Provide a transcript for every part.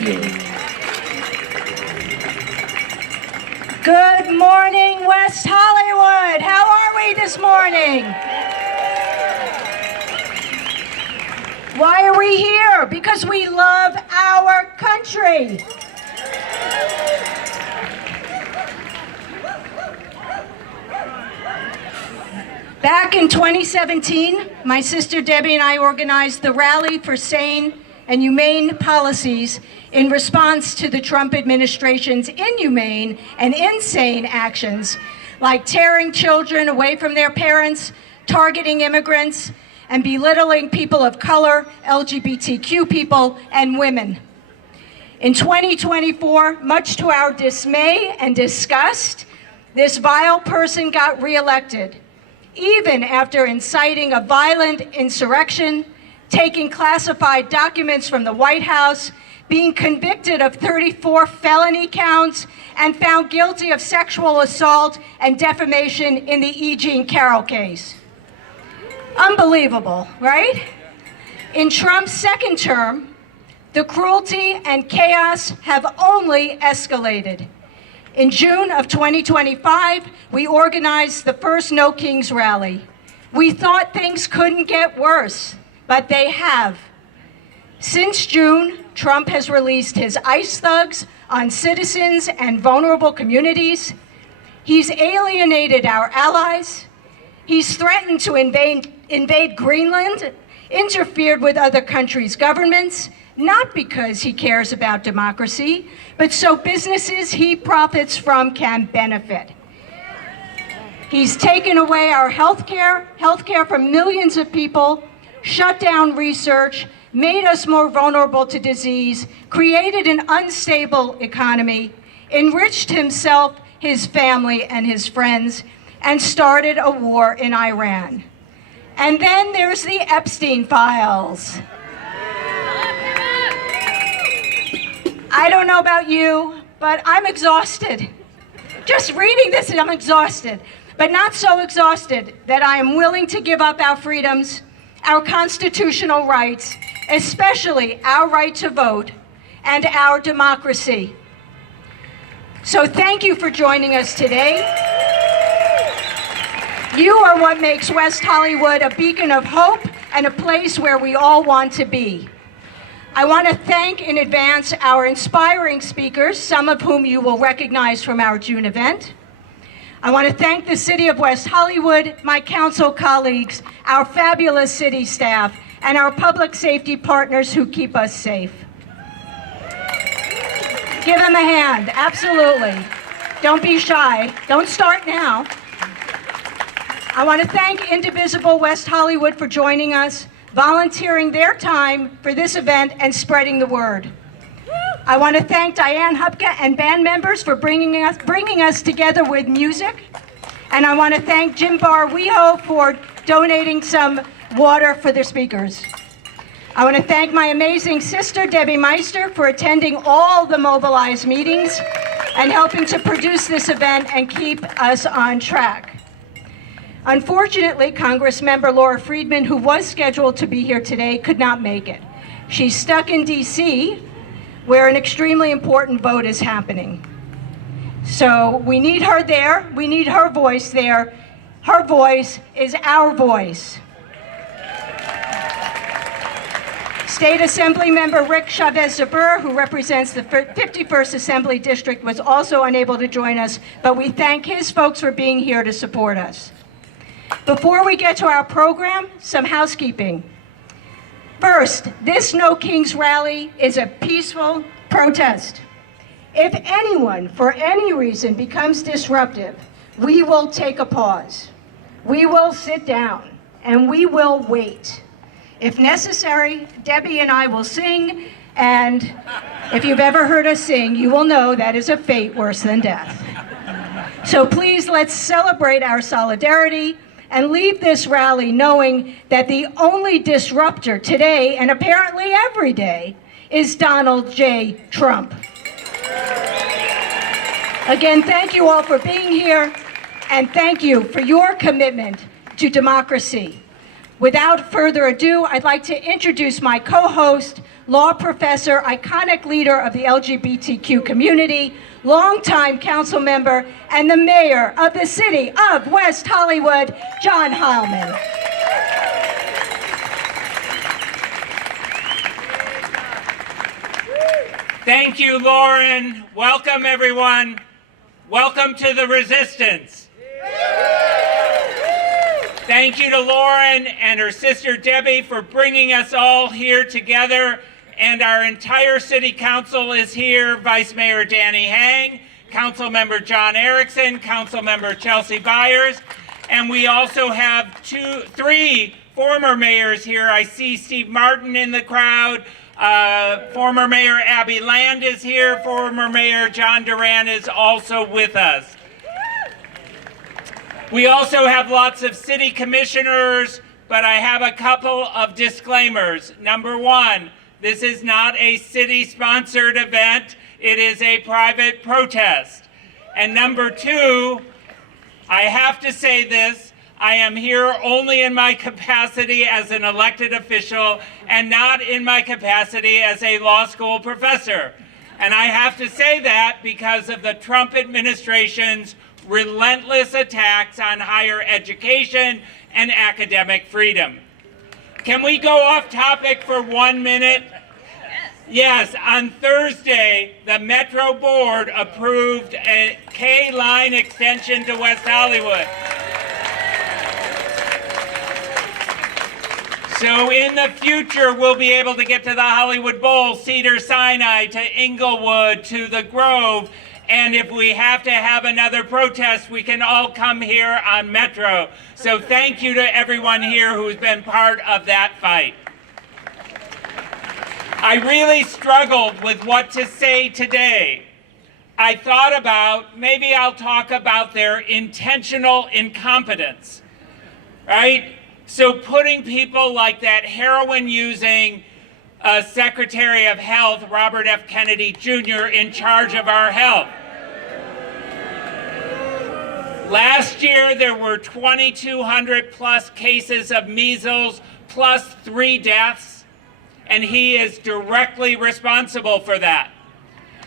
you. Good morning, West Hollywood. How are we this morning? Why are we here? Because we love our country. Back in 2017, my sister Debbie and I organized the Rally for Sane and Humane Policies in response to the Trump administration's inhumane and insane actions, like tearing children away from their parents, targeting immigrants, and belittling people of color, LGBTQ people, and women. In 2024, much to our dismay and disgust, this vile person got reelected, even after inciting a violent insurrection, taking classified documents from the White House, being convicted of 34 felony counts, and found guilty of sexual assault and defamation in the E. Jean Carroll case. Unbelievable, right? In Trump's second term, the cruelty and chaos have only escalated. In June of 2025, we organized the first No Kings rally. We thought things couldn't get worse, but they have. Since June, Trump has released his ICE thugs on citizens and vulnerable communities. He's alienated our allies. He's threatened to invade Greenland, interfered with other countries' governments, not because he cares about democracy, but so businesses he profits from can benefit. He's taken away our health care from millions of people, shut down research, made us more vulnerable to disease, created an unstable economy, enriched himself, his family, and his friends, and started a war in Iran. And then there's the Epstein files. I don't know about you, but I'm exhausted. Just reading this, I'm exhausted. But not so exhausted that I am willing to give up our freedoms, our constitutional rights, especially our right to vote, and our democracy. So thank you for joining us today. You are what makes West Hollywood a beacon of hope and a place where we all want to be. I want to thank in advance our inspiring speakers, some of whom you will recognize from our June event. I want to thank the City of West Hollywood, my council colleagues, our fabulous city staff, and our public safety partners who keep us safe. Give them a hand, absolutely. Don't be shy. Don't start now. I want to thank Indivisible West Hollywood for joining us, volunteering their time for this event and spreading the word. I want to thank Diane, Hubka, and band members for bringing us together with music. And I want to thank Jim Bar-Weho for donating some water for the speakers. I want to thank my amazing sister, Debbie Meister, for attending all the mobilized meetings and helping to produce this event and keep us on track. Unfortunately, Councilmember Laura Friedman, who was scheduled to be here today, could not make it. She's stuck in DC, where an extremely important vote is happening. So we need her there. We need her voice there. Her voice is our voice. State Assembly Member Rick Chavez-Zabur, who represents the 51st Assembly District, was also unable to join us, but we thank his folks for being here to support us. Before we get to our program, some housekeeping. First, this No Kings rally is a peaceful protest. If anyone, for any reason, becomes disruptive, we will take a pause. We will sit down, and we will wait. If necessary, Debbie and I will sing, and if you've ever heard us sing, you will know that is a fate worse than death. So please, let's celebrate our solidarity and leave this rally knowing that the only disruptor today, and apparently every day, is Donald J. Trump. Again, thank you all for being here, and thank you for your commitment to democracy. Without further ado, I'd like to introduce my co-host, law professor, iconic leader of the LGBTQ community, longtime council member, and the mayor of the city of West Hollywood, John Heilman. Thank you, Lauren. Welcome, everyone. Welcome to the Resistance. Thank you to Lauren and her sister Debbie for bringing us all here together. And our entire city council is here. Vice Mayor Danny Hang, Councilmember John Erickson, Councilmember Chelsea Byers, and we also have three former mayors here. I see Steve Martin in the crowd. Former Mayor Abbe Land is here. Former Mayor John Duran is also with us. We also have lots of city commissioners, but I have a couple of disclaimers. Number one, this is not a city-sponsored event. It is a private protest. And number two, I have to say this, I am here only in my capacity as an elected official and not in my capacity as a law school professor. And I have to say that because of the Trump administration's relentless attacks on higher education and academic freedom. Can we go off topic for 1 minute? Yes, on Thursday, the Metro Board approved a K-line extension to West Hollywood. So in the future, we'll be able to get to the Hollywood Bowl, Cedars-Sinai, to Inglewood, to the Grove, and if we have to have another protest, we can all come here on Metro. So thank you to everyone here who's been part of that fight. I really struggled with what to say today. I thought about, maybe I'll talk about their intentional incompetence, right? So putting people like that heroin-using Secretary of Health, Robert F. Kennedy Jr., in charge of our health. Last year, there were 2,200 plus cases of measles, plus 3 deaths, and he is directly responsible for that.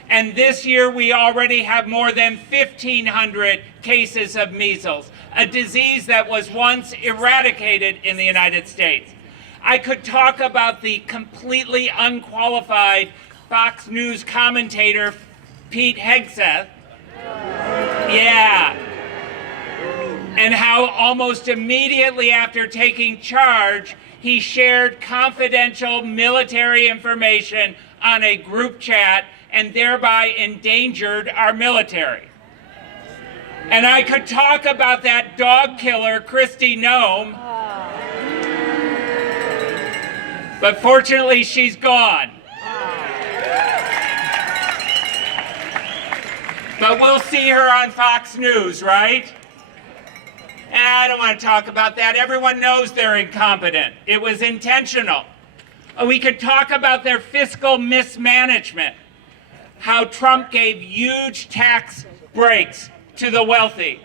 And this year, we already have more than 1,500 cases of measles, a disease that was once eradicated in the United States. I could talk about the completely unqualified Fox News commentator, Pete Hegseth. Yeah. And how almost immediately after taking charge, he shared confidential military information on a group chat and thereby endangered our military. And I could talk about that dog killer, Kristi Noem, but fortunately she's gone. But we'll see her on Fox News, right? And I don't want to talk about that. Everyone knows they're incompetent. It was intentional. We could talk about their fiscal mismanagement, how Trump gave huge tax breaks to the wealthy,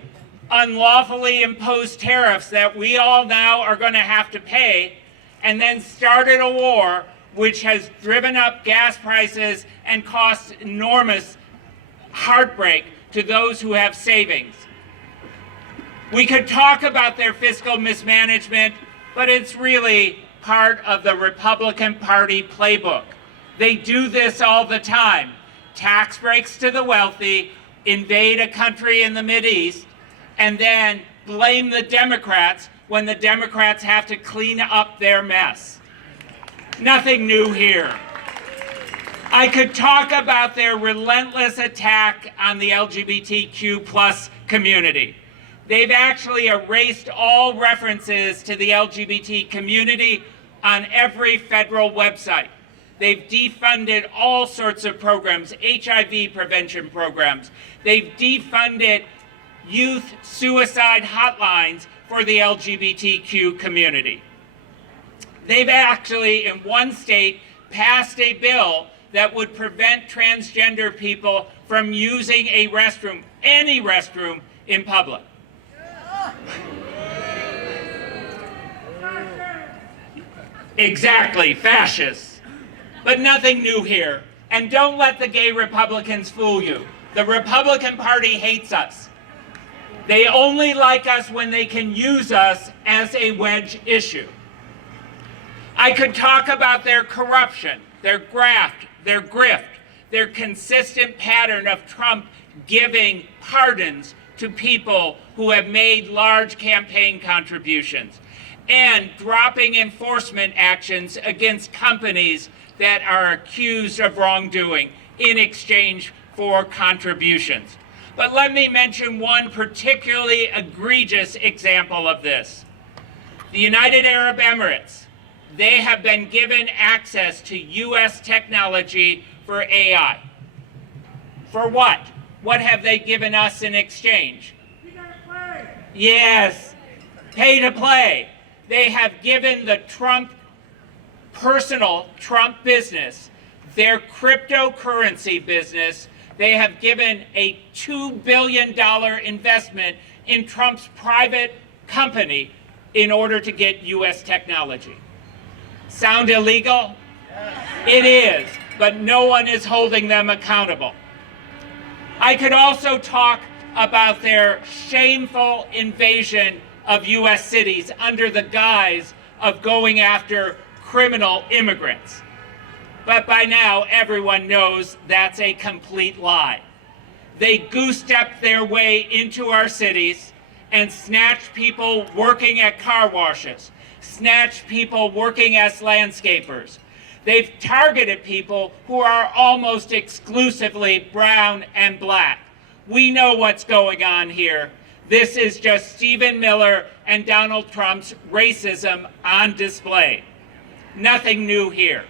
unlawfully imposed tariffs that we all now are going to have to pay, and then started a war which has driven up gas prices and cost enormous heartbreak to those who have savings. We could talk about their fiscal mismanagement, but it's really part of the Republican Party playbook. They do this all the time. Tax breaks to the wealthy, invade a country in the Mideast, and then blame the Democrats when the Democrats have to clean up their mess. Nothing new here. I could talk about their relentless attack on the LGBTQ plus community. They've actually erased all references to the LGBT community on every federal website. They've defunded all sorts of programs, HIV prevention programs. They've defunded youth suicide hotlines for the LGBTQ community. They've actually, in one state, passed a bill that would prevent transgender people from using a restroom, any restroom, in public. Exactly, fascists. But nothing new here. And don't let the gay Republicans fool you. The Republican Party hates us. They only like us when they can use us as a wedge issue. I could talk about their corruption, their graft, their grift, their consistent pattern of Trump giving pardons to people who have made large campaign contributions, and dropping enforcement actions against companies that are accused of wrongdoing in exchange for contributions. But let me mention one particularly egregious example of this. The United Arab Emirates. They have been given access to U.S. technology for AI. For what? What have they given us in exchange? We gotta play. Yes, pay to play. They have given the personal Trump business, their cryptocurrency business. They have given a $2 billion investment in Trump's private company in order to get U.S. technology. Sound illegal? Yes. It is, but no one is holding them accountable. I could also talk about their shameful invasion of U.S. cities under the guise of going after criminal immigrants. But by now, everyone knows that's a complete lie. They goose-stepped their way into our cities and snatched people working at car washes, snatched people working as landscapers. They've targeted people who are almost exclusively brown and black. We know what's going on here. This is just Stephen Miller and Donald Trump's racism on display. Nothing new here.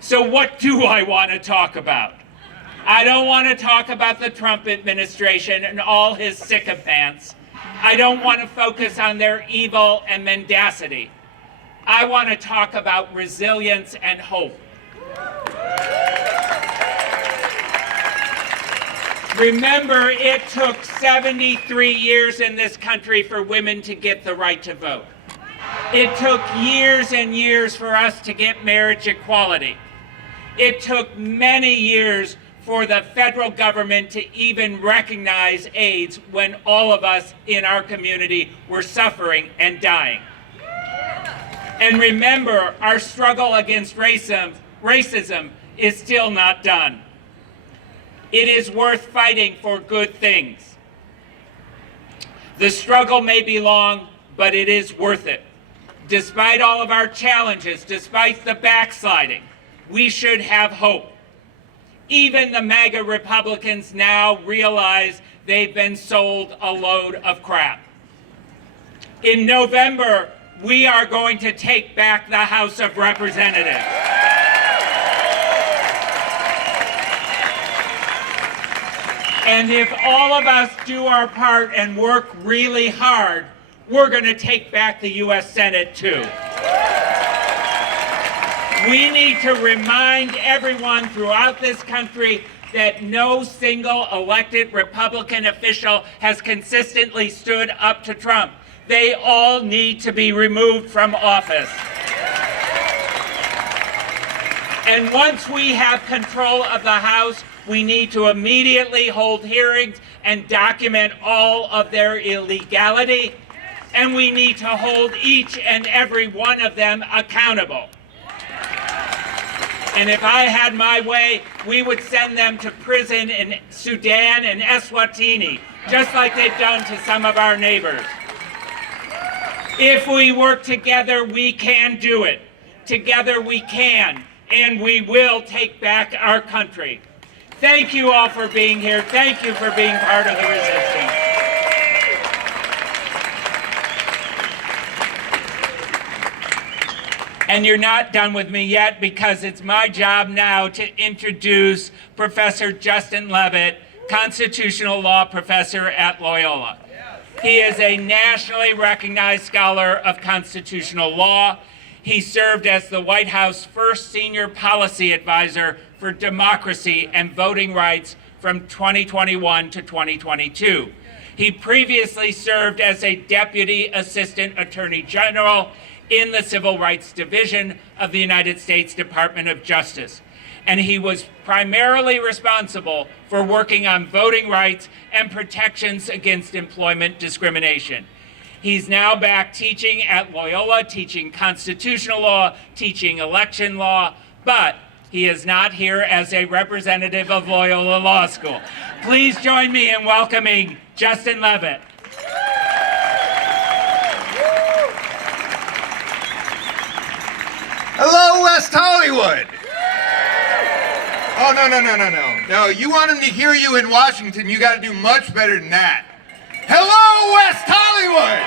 So what do I want to talk about? I don't want to talk about the Trump administration and all his sycophants. I don't want to focus on their evil and mendacity. I want to talk about resilience and hope. Remember, it took 73 years in this country for women to get the right to vote. It took years and years for us to get marriage equality. It took many years for the federal government to even recognize AIDS when all of us in our community were suffering and dying. And remember, our struggle against racism is still not done. It is worth fighting for good things. The struggle may be long, but it is worth it. Despite all of our challenges, despite the backsliding, we should have hope. Even the MAGA Republicans now realize they've been sold a load of crap. In November, we are going to take back the House of Representatives. And if all of us do our part and work really hard, we're going to take back the U.S. Senate too. We need to remind everyone throughout this country that no single elected Republican official has consistently stood up to Trump. They all need to be removed from office. And once we have control of the House, we need to immediately hold hearings and document all of their illegality, and we need to hold each and every one of them accountable. And if I had my way, we would send them to prison in Sudan and Eswatini, just like they've done to some of our neighbors. If we work together, we can do it. Together we can, and we will take back our country. Thank you all for being here. Thank you for being part of the resistance. And you're not done with me yet, because it's my job now to introduce Professor Justin Leavitt, constitutional law professor at Loyola. He is a nationally recognized scholar of constitutional law. He served as the White House first senior policy advisor for democracy and voting rights from 2021 to 2022. He previously served as a deputy assistant attorney general in the Civil Rights Division of the United States Department of Justice. And he was primarily responsible for working on voting rights and protections against employment discrimination. He's now back teaching at Loyola, teaching constitutional law, teaching election law, but he is not here as a representative of Loyola Law School. Please join me in welcoming Justin Leavitt. Hello, West Hollywood. Oh, no. No, you want him to hear you in Washington, you got to do much better than that. Hello, West Hollywood.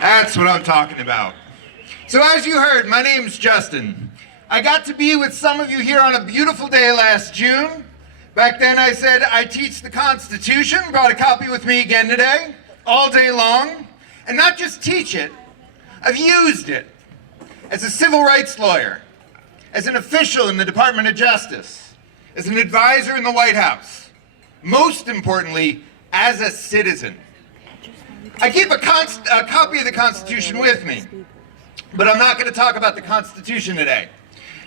That's what I'm talking about. So as you heard, my name's Justin. I got to be with some of you here on a beautiful day last June. Back then I said I teach the Constitution, brought a copy with me again today, all day long. And not just teach it, I've used it as a civil rights lawyer, as an official in the Department of Justice, as an advisor in the White House, most importantly, as a citizen. I keep a copy of the Constitution with me, but I'm not going to talk about the Constitution today,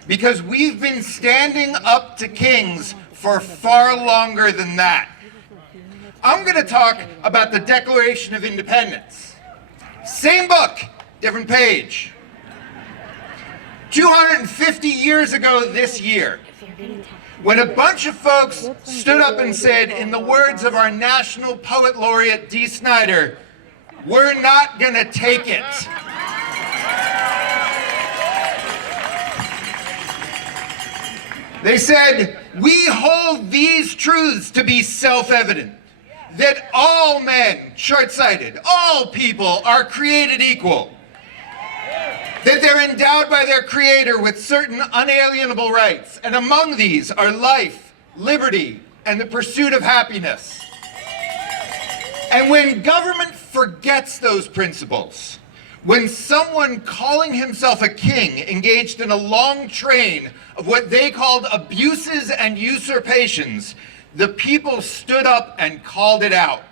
because we've been standing up to kings for far longer than that. I'm going to talk about the Declaration of Independence. Same book, different page. 250 years ago this year, when a bunch of folks stood up and said, in the words of our national poet laureate Dee Snider, "We're not gonna take it." They said, "We hold these truths to be self-evident, that all men, short-sighted, all people are created equal, that they're endowed by their Creator with certain unalienable rights, and among these are life, liberty, and the pursuit of happiness. And when government forgets those principles, when someone calling himself a king engaged in a long train of what they called abuses and usurpations, the people stood up and called it out.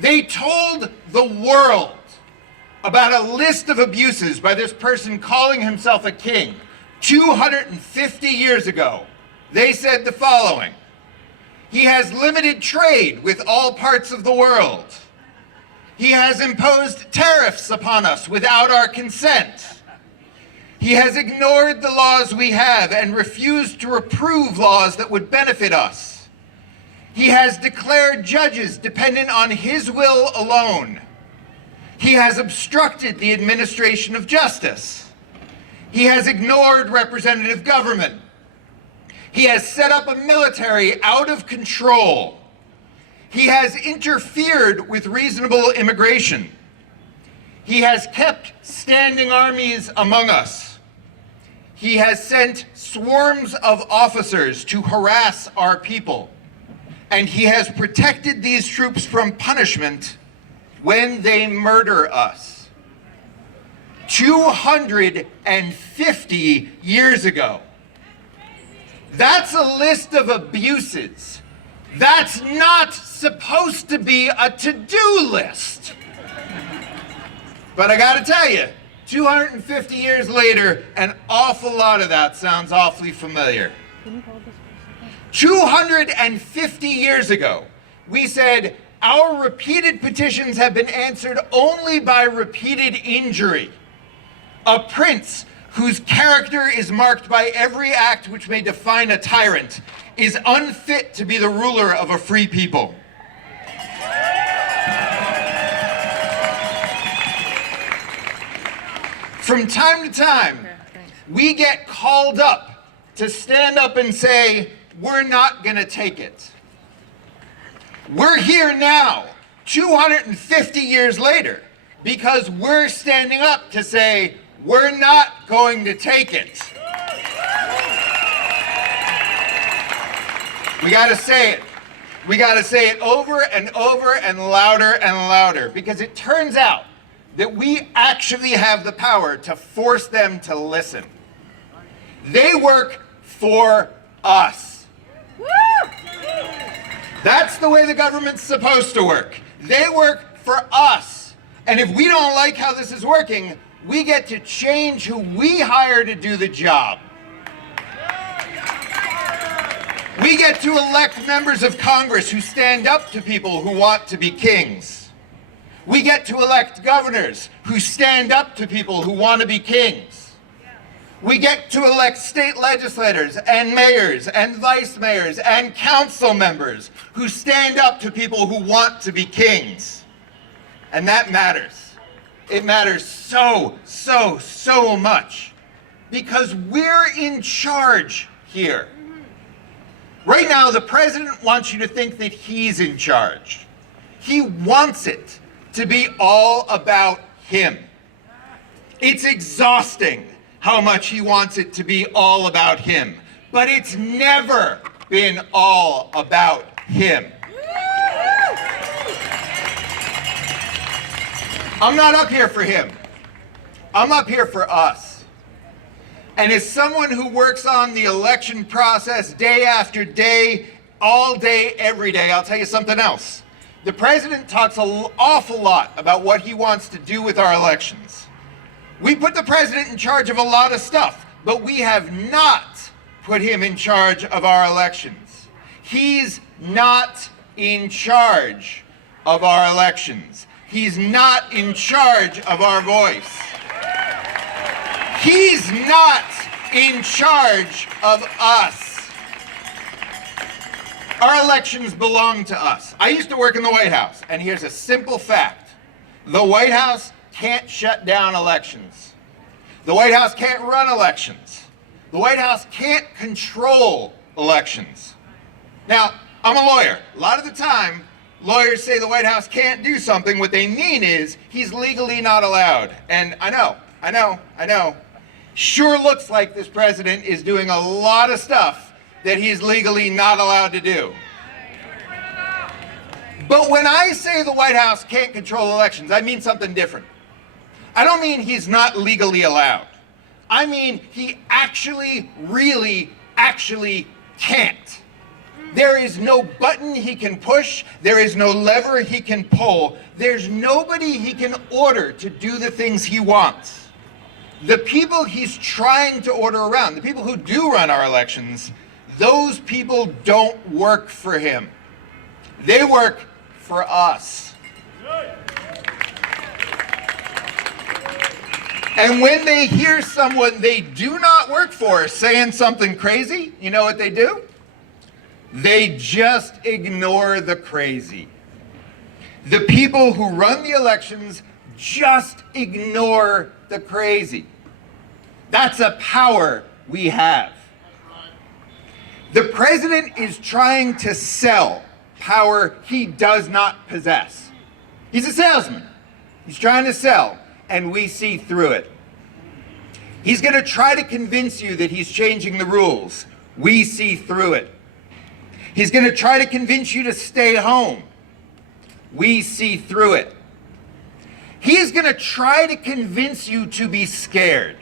They told the world about a list of abuses by this person calling himself a king 250 years ago. They said the following: he has limited trade with all parts of the world. He has imposed tariffs upon us without our consent. He has ignored the laws we have and refused to approve laws that would benefit us. He has declared judges dependent on his will alone. He has obstructed the administration of justice. He has ignored representative government. He has set up a military out of control. He has interfered with reasonable immigration. He has kept standing armies among us. He has sent swarms of officers to harass our people. And he has protected these troops from punishment when they murder us. 250 years ago. That's a list of abuses. That's not supposed to be a to-do list. But I gotta tell you, 250 years later, an awful lot of that sounds awfully familiar. 250 years ago, we said, our repeated petitions have been answered only by repeated injury. A prince whose character is marked by every act which may define a tyrant is unfit to be the ruler of a free people. From time to time, we get called up to stand up and say, we're not gonna take it. We're here now, 250 years later, because we're standing up to say, we're not going to take it. We gotta say it. We gotta say it over and over and louder, because it turns out that we actually have the power to force them to listen. They work for us. That's the way the government's supposed to work. They work for us. And if we don't like how this is working, we get to change who we hire to do the job. We get to elect members of Congress who stand up to people who want to be kings. We get to elect governors who stand up to people who want to be kings. We get to elect state legislators and mayors and vice mayors and council members who stand up to people who want to be kings. And that matters. It matters so, so, so much because we're in charge here. Right now, the president wants you to think that he's in charge. He wants it to be all about him. It's exhausting how much he wants it to be all about him, but it's never been all about him. I'm not up here for him. I'm up here for us. And as someone who works on the election process day after day, all day, every day, I'll tell you something else. The president talks an awful lot about what he wants to do with our elections. We put the president in charge of a lot of stuff, but we have not put him in charge of our elections. He's not in charge of our elections. He's not in charge of our voice. He's not in charge of us. Our elections belong to us. I used to work in the White House, and here's a simple fact. The White House can't shut down elections. The White House can't run elections. The White House can't control elections. Now, I'm a lawyer. A lot of the time, lawyers say the White House can't do something. What they mean is he's legally not allowed. And I know. Sure looks like this president is doing a lot of stuff that he's legally not allowed to do. But when I say the White House can't control elections, I mean something different. I don't mean he's not legally allowed. I mean he actually, really, actually can't. There is no button he can push. There is no lever he can pull. There's nobody he can order to do the things he wants. The people he's trying to order around, the people who do run our elections, those people don't work for him. They work for us. And when they hear someone they do not work for saying something crazy, you know what they do? They just ignore the crazy. The people who run the elections just ignore the crazy. That's a power we have. The president is trying to sell power he does not possess. He's a salesman. He's trying to sell, and we see through it. He's going to try to convince you that he's changing the rules. We see through it. He's going to try to convince you to stay home. We see through it. He's going to try to convince you to be scared.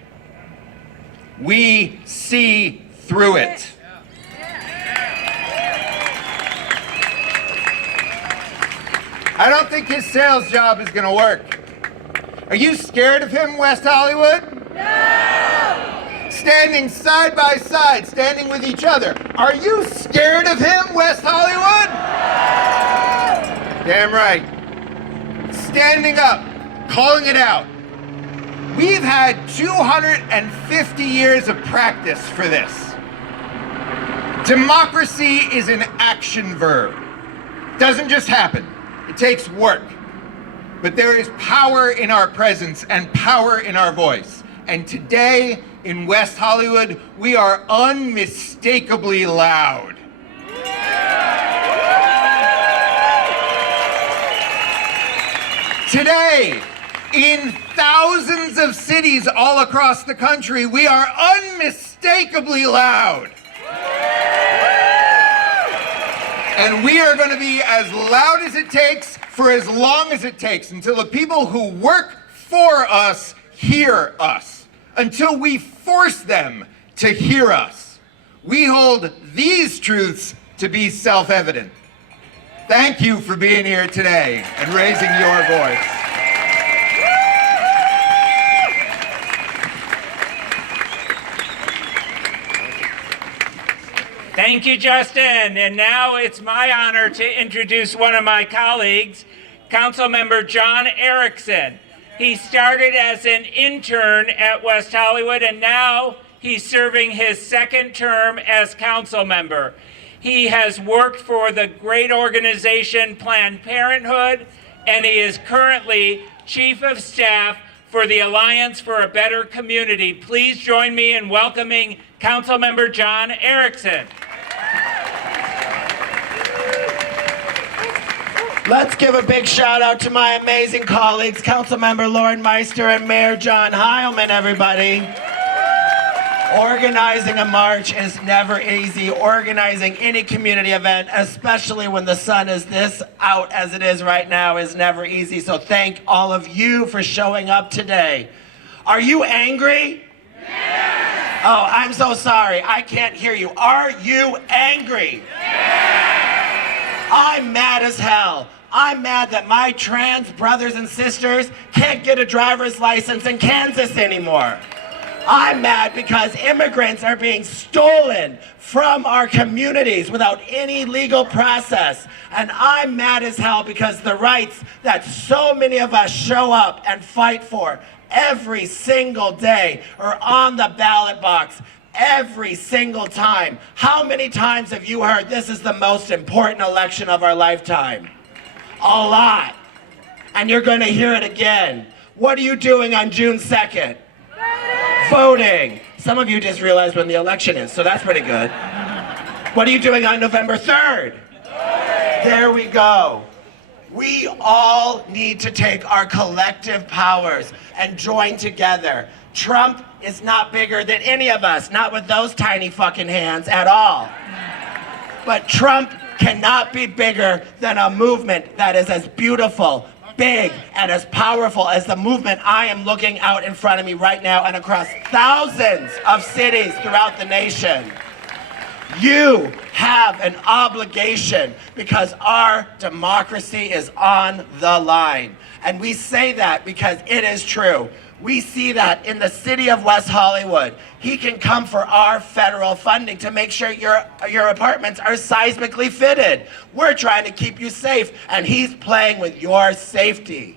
We see through it. I don't think his sales job is going to work. Are you scared of him, West Hollywood? No! Standing side by side, standing with each other. Are you scared of him, West Hollywood? No! Damn right. Standing up, calling it out. We've had 250 years of practice for this. Democracy is an action verb. Doesn't just happen. It takes work. But there is power in our presence and power in our voice. And today in West Hollywood, we are unmistakably loud. Today, in thousands of cities all across the country, we are unmistakably loud. And we are going to be as loud as it takes for as long as it takes until the people who work for us hear us, until we force them to hear us. We hold these truths to be self-evident. Thank you for being here today and raising your voice. Thank you, Justin. And now it's my honor to introduce one of my colleagues, Councilmember John Erickson. He started as an intern at West Hollywood, and now he's serving his second term as council member. He has worked for the great organization Planned Parenthood, and he is currently Chief of Staff for the Alliance for a Better Community. Please join me in welcoming Councilmember John Erickson. Let's give a big shout out to my amazing colleagues, Councilmember Lauren Meister and Mayor John Heilman, everybody. Organizing a march is never easy. Organizing any community event, especially when the sun is this out as it is right now, is never easy. So thank all of you for showing up today. Are you angry? Yes. Oh, I'm so sorry. I can't hear you. Are you angry? Yes. I'm mad as hell. I'm mad that my trans brothers and sisters can't get a driver's license in Kansas anymore. I'm mad because immigrants are being stolen from our communities without any legal process. And I'm mad as hell because the rights that so many of us show up and fight for every single day are on the ballot box every single time. How many times have you heard this is the most important election of our lifetime? A lot. And you're going to hear it again. What are you doing on June 2nd? Voting. Some of you just realized when the election is, so that's pretty good. What are you doing on November 3rd? There we go. We all need to take our collective powers and join together. Trump is not bigger than any of us, not with those tiny fucking hands at all. But Trump cannot be bigger than a movement that is as beautiful, big, and as powerful as the movement I am looking out in front of me right now and across thousands of cities throughout the nation. You have an obligation because our democracy is on the line. And we say that because it is true. We see that in the city of West Hollywood. He can come for our federal funding to make sure your apartments are seismically fitted. We're trying to keep you safe, and he's playing with your safety.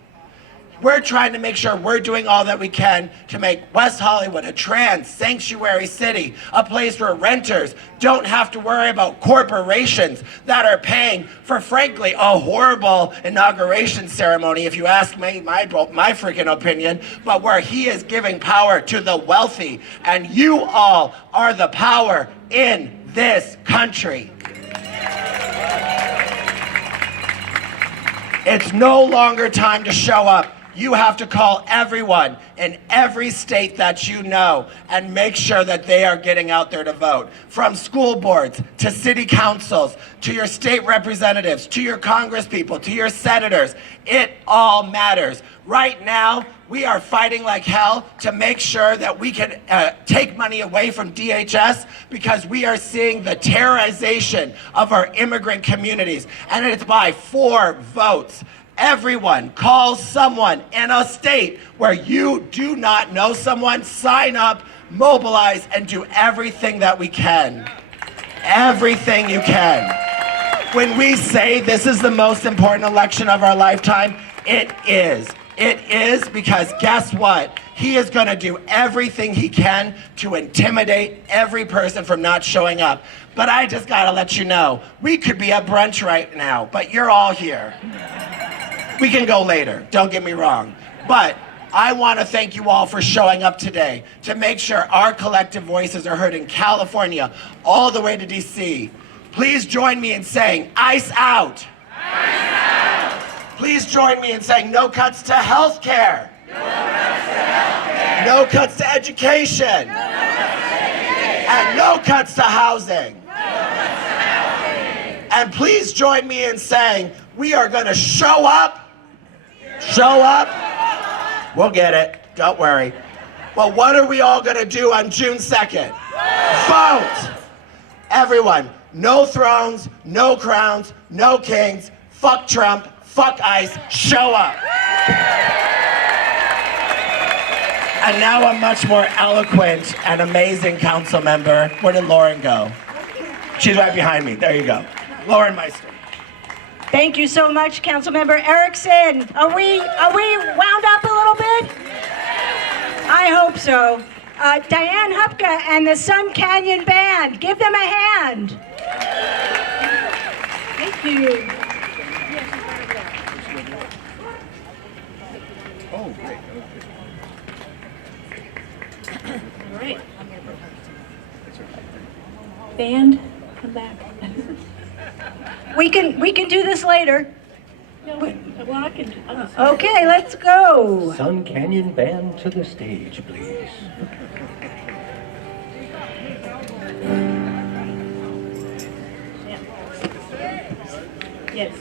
We're trying to make sure we're doing all that we can to make West Hollywood a trans sanctuary city, a place where renters don't have to worry about corporations that are paying for, frankly, a horrible inauguration ceremony, if you ask me my freaking opinion, but where he is giving power to the wealthy, and you all are the power in this country. It's no longer time to show up. You have to call everyone in every state that you know and make sure that they are getting out there to vote. From school boards to city councils, to your state representatives, to your congresspeople, to your senators. It all matters. Right now, we are fighting like hell to make sure that we can take money away from DHS because we are seeing the terrorization of our immigrant communities. And it's by 4 votes. Everyone call someone in a state where you do not know someone, sign up, mobilize, and do everything that we can. Everything you can. When we say this is the most important election of our lifetime, it is. It is because guess what? He is going to do everything he can to intimidate every person from not showing up. But I just got to let you know, we could be at brunch right now, but you're all here. We can go later, don't get me wrong. But I want to thank you all for showing up today to make sure our collective voices are heard in California all the way to DC. Please join me in saying, ICE out. ICE out. Please join me in saying no cuts to health care. No cuts to healthcare. No cuts to education. No cuts to education. And no cuts to housing. No cuts to housing. And please join me in saying we are going to show up. Show up. We'll get it. Don't worry. Well, what are we all going to do on June 2nd? Vote. Everyone, no thrones, no crowns, no kings, fuck Trump, fuck ICE, show up. And now a much more eloquent and amazing council member. Where did Lauren go? She's right behind me. There you go. Lauren Meister. Thank you so much, Councilmember Erickson. Are we wound up a little bit? I hope so. Diane, Hubka, and the Sun Canyon Band. Give them a hand. Thank you. Oh, great. All right. Band, come back. We can do this later. Well, I can. Okay, let's go. Sun Canyon Band to the stage, please. Yes.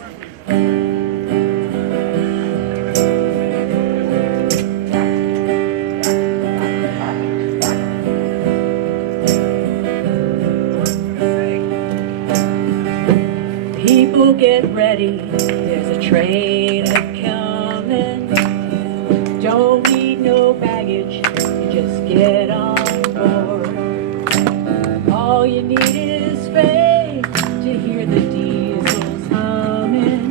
People get ready, there's a train a-comin'. Don't need no baggage, you just get on board. All you need is faith to hear the diesels humming.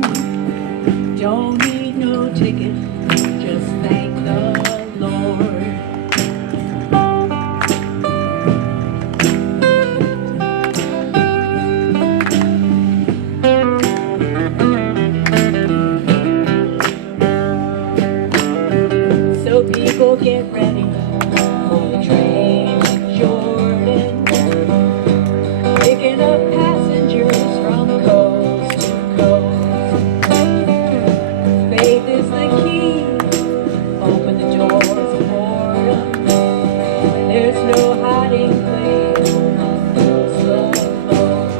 Don't need no ticket, just thank the Lord. People get ready for the train to Jordan, picking up passengers from coast to coast. Faith is the key, open the doors of boredom. There's no hiding place among those slow flows.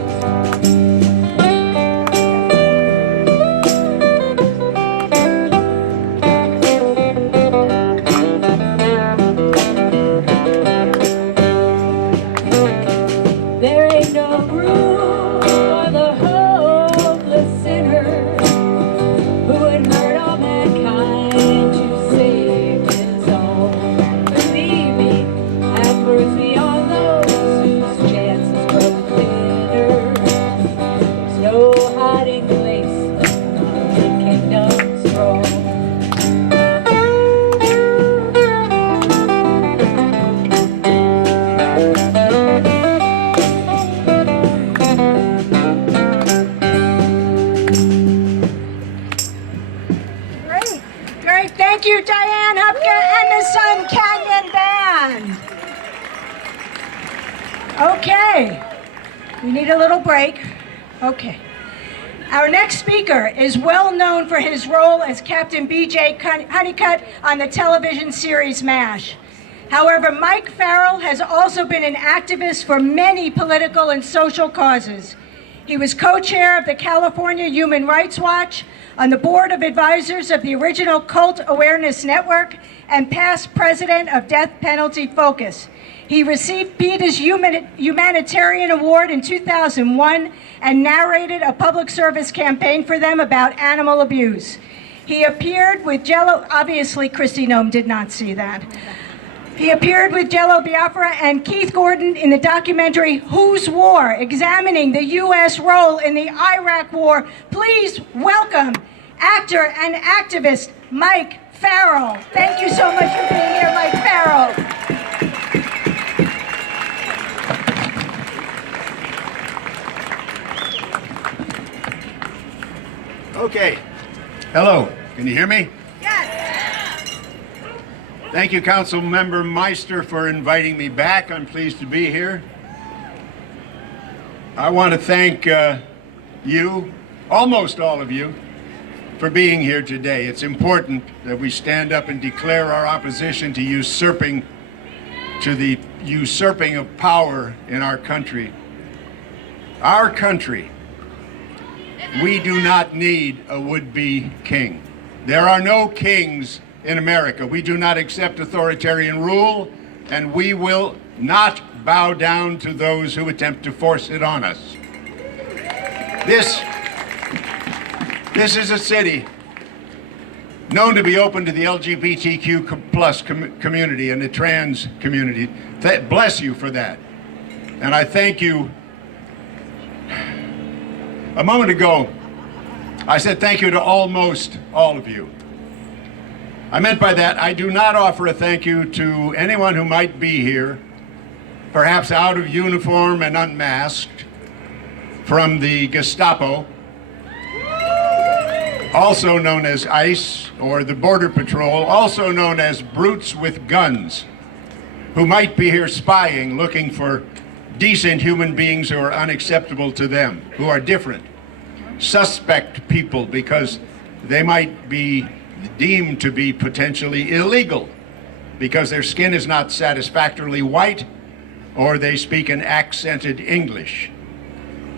There ain't no room for the hopeless sinner who would hurt all mankind to save his own. Believe me, have mercy on those whose chances grow thinner. There's no hiding place among the kingdom's throne. Great, great. Thank you, Diane, Hubka, and the Sun Canyon Band. Okay, we need a little break. Okay. Our next speaker is well known for his role as Captain B.J. Honeycutt on the television series MASH. However, Mike Farrell has also been an activist for many political and social causes. He was co-chair of the California Human Rights Watch, on the board of advisors of the original Cult Awareness Network, and past president of Death Penalty Focus. He received PETA's Humanitarian Award in 2001 and narrated a public service campaign for them about animal abuse. He appeared with Jello, obviously Kristi Noem did not see that. He appeared with Jello Biafra and Keith Gordon in the documentary Whose War?, examining the U.S. role in the Iraq War. Please welcome actor and activist Mike Farrell. Thank you so much for being here, Mike Farrell. Okay. Hello. Can you hear me? Yes. Thank you, Councilmember Meister, for inviting me back. I'm pleased to be here. I want to thank you, almost all of you, for being here today. It's important that we stand up and declare our opposition to the usurping of power in our country. Our country. We do not need a would-be king. There are no kings in America. We do not accept authoritarian rule, and we will not bow down to those who attempt to force it on us. This is a city known to be open to the LGBTQ plus community and the trans community. Bless you for that. And I thank you. A moment ago, I said thank you to almost all of you. I meant by that, I do not offer a thank you to anyone who might be here, perhaps out of uniform and unmasked, from the Gestapo, also known as ICE, or the Border Patrol, also known as brutes with guns, who might be here spying, looking for decent human beings who are unacceptable to them, who are different. Suspect people because they might be deemed to be potentially illegal because their skin is not satisfactorily white or they speak an accented English.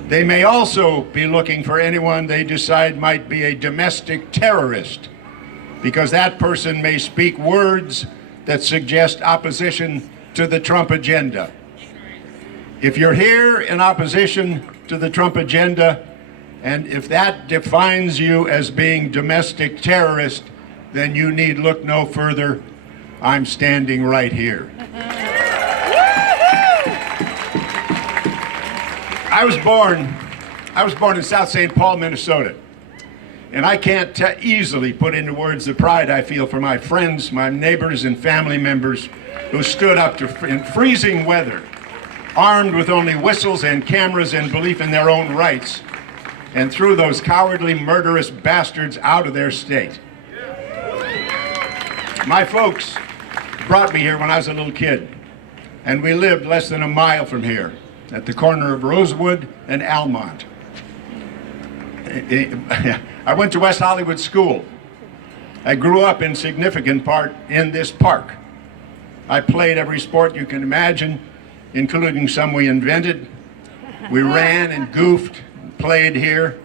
They may also be looking for anyone they decide might be a domestic terrorist because that person may speak words that suggest opposition to the Trump agenda. If you're here in opposition to the Trump agenda, and if that defines you as being domestic terrorist, then you need look no further. I'm standing right here. I was born in South St. Paul, Minnesota. And I can't easily put into words the pride I feel for my friends, my neighbors, and family members who stood up in freezing weather, armed with only whistles and cameras and belief in their own rights, and threw those cowardly, murderous bastards out of their state. My folks brought me here when I was a little kid, and we lived less than a mile from here, at the corner of Rosewood and Almont. I went to West Hollywood School. I grew up in significant part in this park. I played every sport you can imagine, including some we invented. We ran and goofed, played here.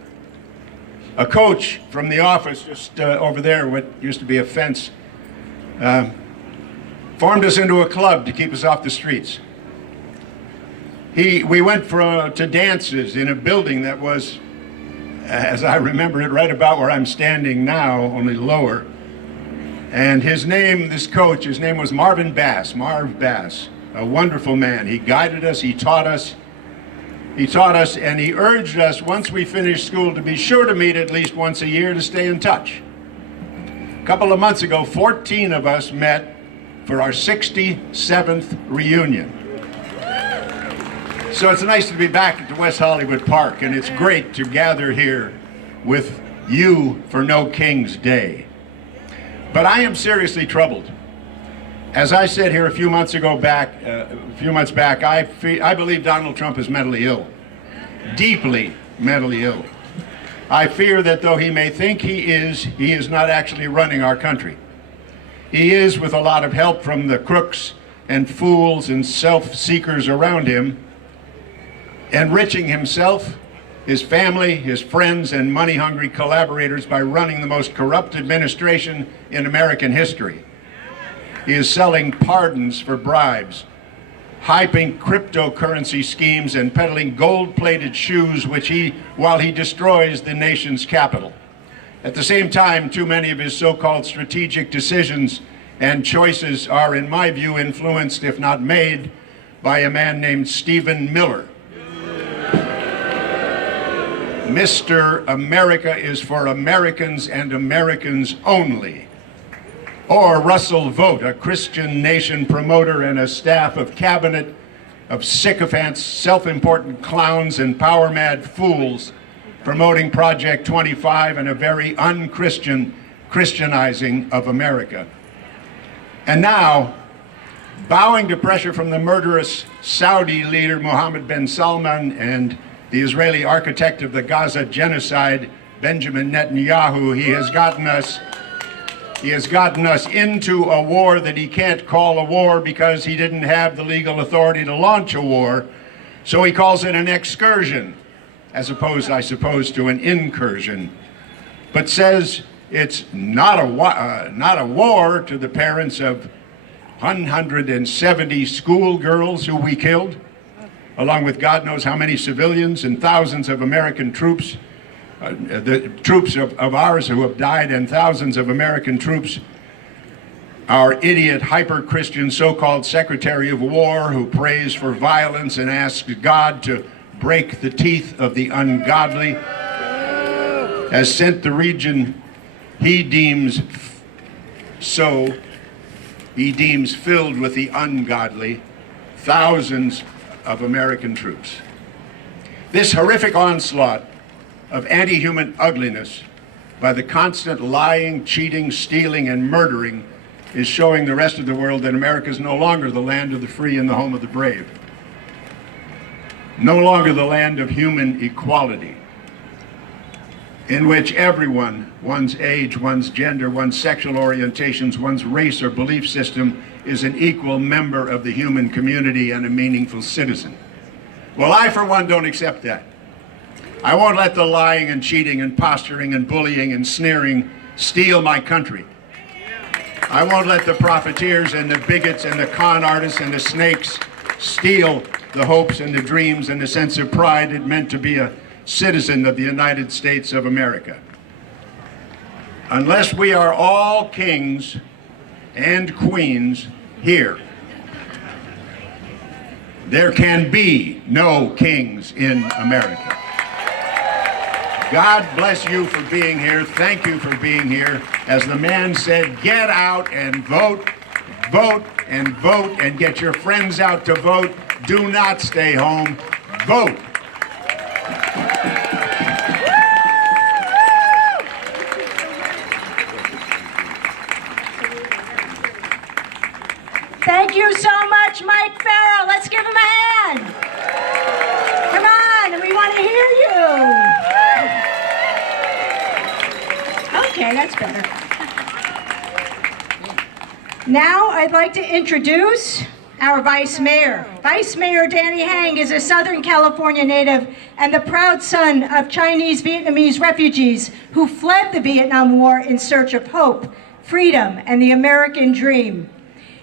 A coach from the office just over there, what used to be a fence, formed us into a club to keep us off the streets. We went to dances in a building that was, as I remember it, right about where I'm standing now, only lower. And his name, this coach, his name was Marv Bass, a wonderful man. He guided us, he taught us, and he urged us, once we finished school, to be sure to meet at least once a year to stay in touch. A couple of months ago, 14 of us met for our 67th reunion. So it's nice to be back at the West Hollywood Park, and it's great to gather here with you for No King's Day. But I am seriously troubled. As I said here a few months back, I believe Donald Trump is mentally ill, deeply mentally ill. I fear that though he may think he is not actually running our country. He is, with a lot of help from the crooks and fools and self-seekers around him, enriching himself, his family, his friends, and money-hungry collaborators by running the most corrupt administration in American history. He is selling pardons for bribes, hyping cryptocurrency schemes, and peddling gold-plated shoes while he destroys the nation's capital. At the same time, too many of his so-called strategic decisions and choices are, in my view, influenced, if not made, by a man named Stephen Miller. Mr. America is for Americans and Americans only. Or Russell Vogt, a Christian nation promoter and a staff of cabinet of sycophants, self-important clowns, and power-mad fools promoting Project 25 and a very un-Christian Christianizing of America. And now, bowing to pressure from the murderous Saudi leader Mohammed bin Salman and the Israeli architect of the Gaza genocide, Benjamin Netanyahu, he has gotten us into a war that he can't call a war because he didn't have the legal authority to launch a war. So he calls it an excursion, as opposed, I suppose, to an incursion, but says it's not a war to the parents of 170 schoolgirls who we killed, along with God knows how many civilians and thousands of American troops the troops of ours who have died, and thousands of American troops. Our idiot, hyper-Christian so-called Secretary of War, who prays for violence and asks God to break the teeth of the ungodly, has sent the region he deems filled with the ungodly, thousands of American troops. This horrific onslaught of anti-human ugliness by the constant lying, cheating, stealing, and murdering is showing the rest of the world that America is no longer the land of the free and the home of the brave. No longer the land of human equality, in which everyone, one's age, one's gender, one's sexual orientations, one's race or belief system, is an equal member of the human community and a meaningful citizen. Well, I, for one, don't accept that. I won't let the lying and cheating and posturing and bullying and sneering steal my country. I won't let the profiteers and the bigots and the con artists and the snakes steal the hopes and the dreams and the sense of pride it meant to be a citizen of the United States of America. Unless we are all kings and queens here, there can be no kings in America. God bless you for being here. Thank you for being here. As the man said, get out and vote, vote and vote, and get your friends out to vote. Do not stay home. Vote. Thank you so much, Mike Farrell. Let's give him a hand. Come on, we want to hear you. Okay, that's better. Now I'd like to introduce our Vice Mayor. Vice Mayor Danny Hang is a Southern California native and the proud son of Chinese Vietnamese refugees who fled the Vietnam War in search of hope, freedom, and the American dream.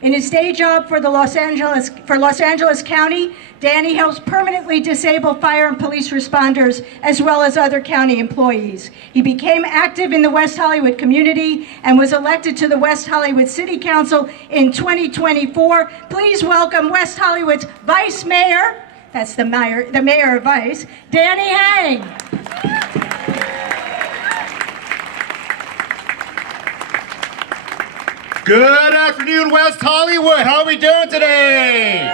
In his day job for Los Angeles County, Danny helps permanently disabled fire and police responders as well as other county employees. He became active in the West Hollywood community and was elected to the West Hollywood City Council in 2024. Please welcome West Hollywood's Vice Mayor, that's the Mayor of Vice, Danny Hang. Good afternoon, West Hollywood. How are we doing today?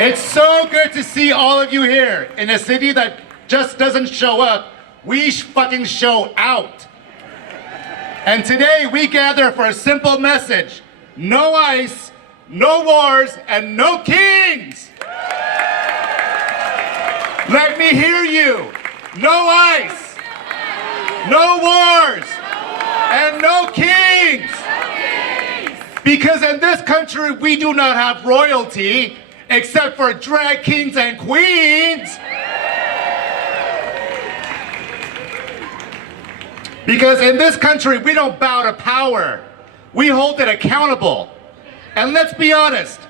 It's so good to see all of you here in a city that just doesn't show up. We fucking show out. And today we gather for a simple message. No ICE, no wars, and no kings. Let me hear you. No ICE, no wars, and no kings. Because in this country, we do not have royalty except for drag kings and queens. Because in this country, we don't bow to power. We hold it accountable. And let's be honest,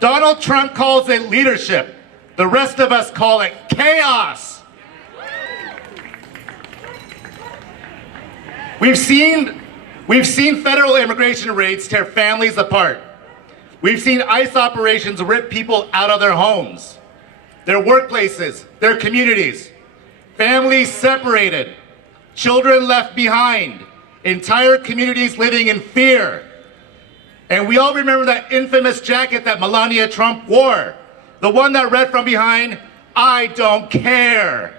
Donald Trump calls it leadership. The rest of us call it chaos. We've seen federal immigration raids tear families apart. We've seen ICE operations rip people out of their homes, their workplaces, their communities. Families separated, children left behind, entire communities living in fear. And we all remember that infamous jacket that Melania Trump wore, the one that read from behind, "I don't care."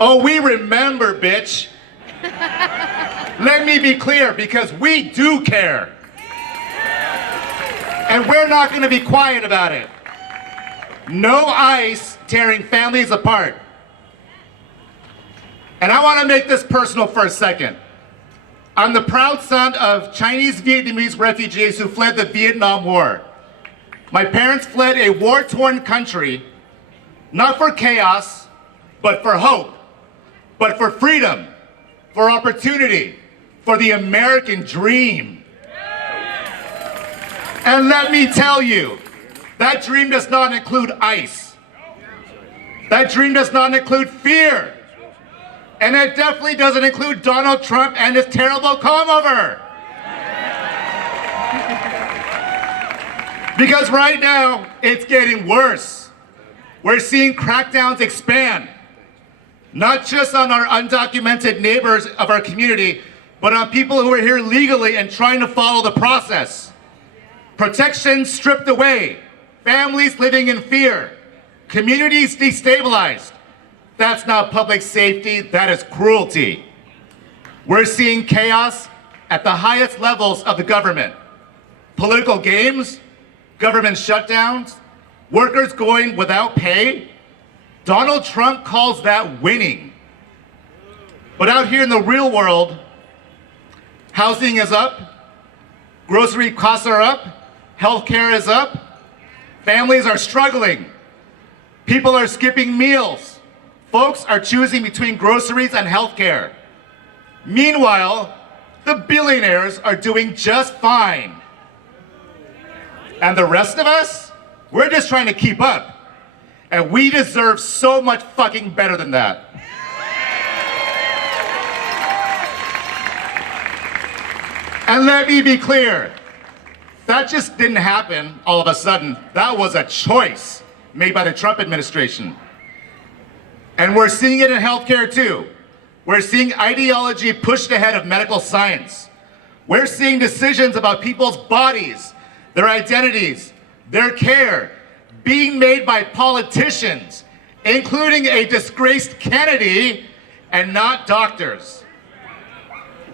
Oh, we remember, bitch. Let me be clear, because we do care. And we're not going to be quiet about it. No ICE tearing families apart. And I want to make this personal for a second. I'm the proud son of Chinese Vietnamese refugees who fled the Vietnam War. My parents fled a war-torn country, not for chaos, but for hope, but for freedom, for opportunity, for the American dream. And let me tell you, that dream does not include ICE. That dream does not include fear. And it definitely doesn't include Donald Trump and his terrible comb-over. Because right now, it's getting worse. We're seeing crackdowns expand, not just on our undocumented neighbors of our community, but on people who are here legally and trying to follow the process. Protections stripped away, families living in fear, communities destabilized. That's not public safety, that is cruelty. We're seeing chaos at the highest levels of the government. Political games, government shutdowns, workers going without pay. Donald Trump calls that winning. But out here in the real world, housing is up, grocery costs are up, healthcare is up, families are struggling, people are skipping meals, folks are choosing between groceries and healthcare. Meanwhile, the billionaires are doing just fine. And the rest of us, we're just trying to keep up. And we deserve so much fucking better than that. And let me be clear, that just didn't happen all of a sudden. That was a choice made by the Trump administration. And we're seeing it in healthcare too. We're seeing ideology pushed ahead of medical science. We're seeing decisions about people's bodies, their identities, their care, being made by politicians, including a disgraced Kennedy, and not doctors.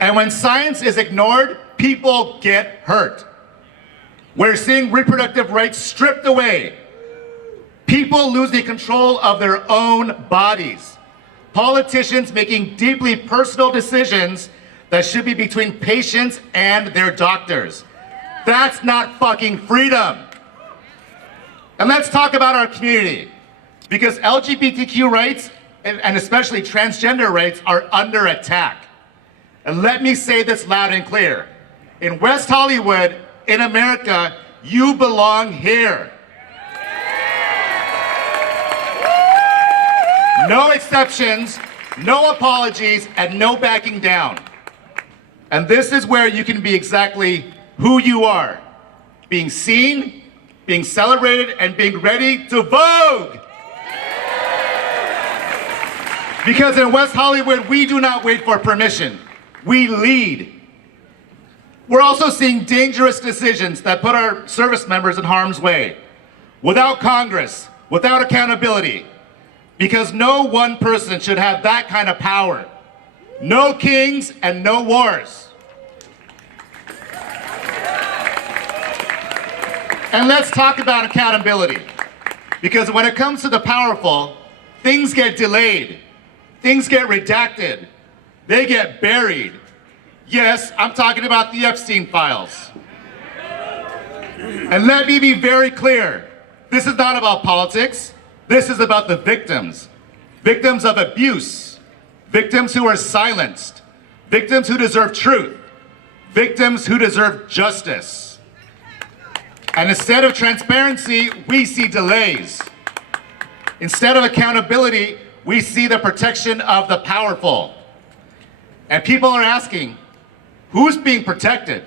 And when science is ignored, people get hurt. We're seeing reproductive rights stripped away. People losing control of their own bodies. Politicians making deeply personal decisions that should be between patients and their doctors. That's not fucking freedom. And let's talk about our community, because LGBTQ rights, and especially transgender rights, are under attack. And let me say this loud and clear. In West Hollywood, in America, you belong here. No exceptions, no apologies, and no backing down. And this is where you can be exactly who you are. Being seen, being celebrated, and being ready to vogue. Because in West Hollywood, we do not wait for permission. We lead. We're also seeing dangerous decisions that put our service members in harm's way. Without Congress, without accountability. Because no one person should have that kind of power. No kings and no wars. And let's talk about accountability. Because when it comes to the powerful, things get delayed. Things get redacted. They get buried. Yes, I'm talking about the Epstein files. And let me be very clear. This is not about politics. This is about the victims. Victims of abuse. Victims who are silenced. Victims who deserve truth. Victims who deserve justice. And instead of transparency, we see delays. Instead of accountability, we see the protection of the powerful. And people are asking, who's being protected?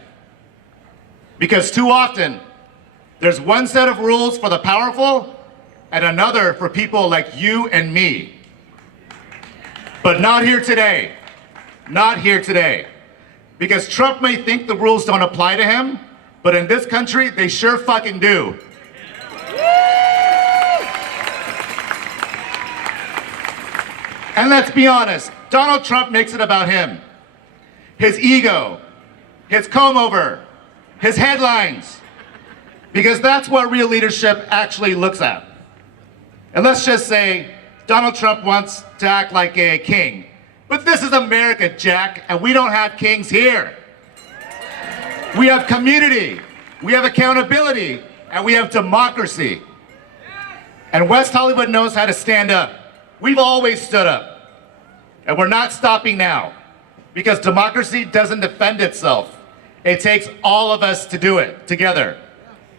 Because too often, there's one set of rules for the powerful and another for people like you and me. But not here today. Not here today. Because Trump may think the rules don't apply to him, but in this country, they sure fucking do. And let's be honest, Donald Trump makes it about him. His ego, his comb-over, his headlines. Because that's what real leadership actually looks at. And let's just say, Donald Trump wants to act like a king. But this is America, Jack, and we don't have kings here. We have community, we have accountability, and we have democracy. And West Hollywood knows how to stand up. We've always stood up. And we're not stopping now. Because democracy doesn't defend itself. It takes all of us to do it together.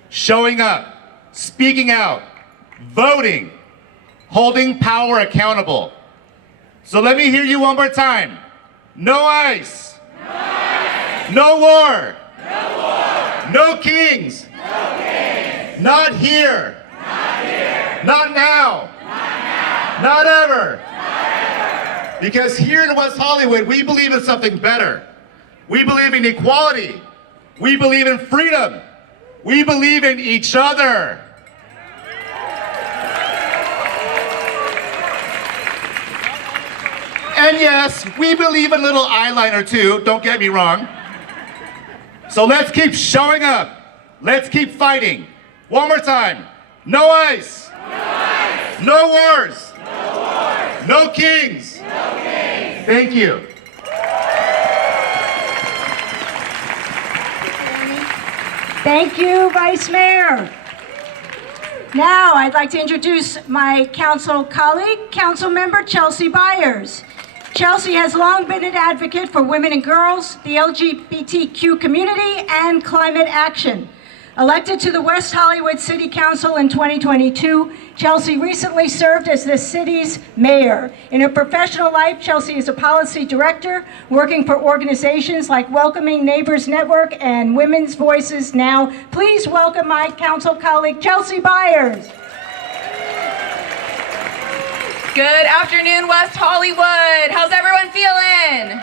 Showing up, speaking out, voting, holding power accountable. So let me hear you one more time. No ICE. No ICE. No war. No war. No kings. No kings. Not here. Not here. Not now. Not now. Not ever. Not ever. Because here in West Hollywood, we believe in something better. We believe in equality. We believe in freedom. We believe in each other. And yes, we believe in a little eyeliner too, don't get me wrong. So let's keep showing up. Let's keep fighting. One more time. No ICE. No ICE. No wars. No wars. No kings. No kings. Thank you. Thank you, Vice Mayor. Now, I'd like to introduce my council colleague, Councilmember Chelsea Byers. Chelsea has long been an advocate for women and girls, the LGBTQ community, and climate action. Elected to the West Hollywood City Council in 2022, Chelsea recently served as the city's mayor. In her professional life, Chelsea is a policy director working for organizations like Welcoming Neighbors Network and Women's Voices Now. Please welcome my council colleague, Chelsea Byers. Good afternoon, West Hollywood. How's everyone feeling?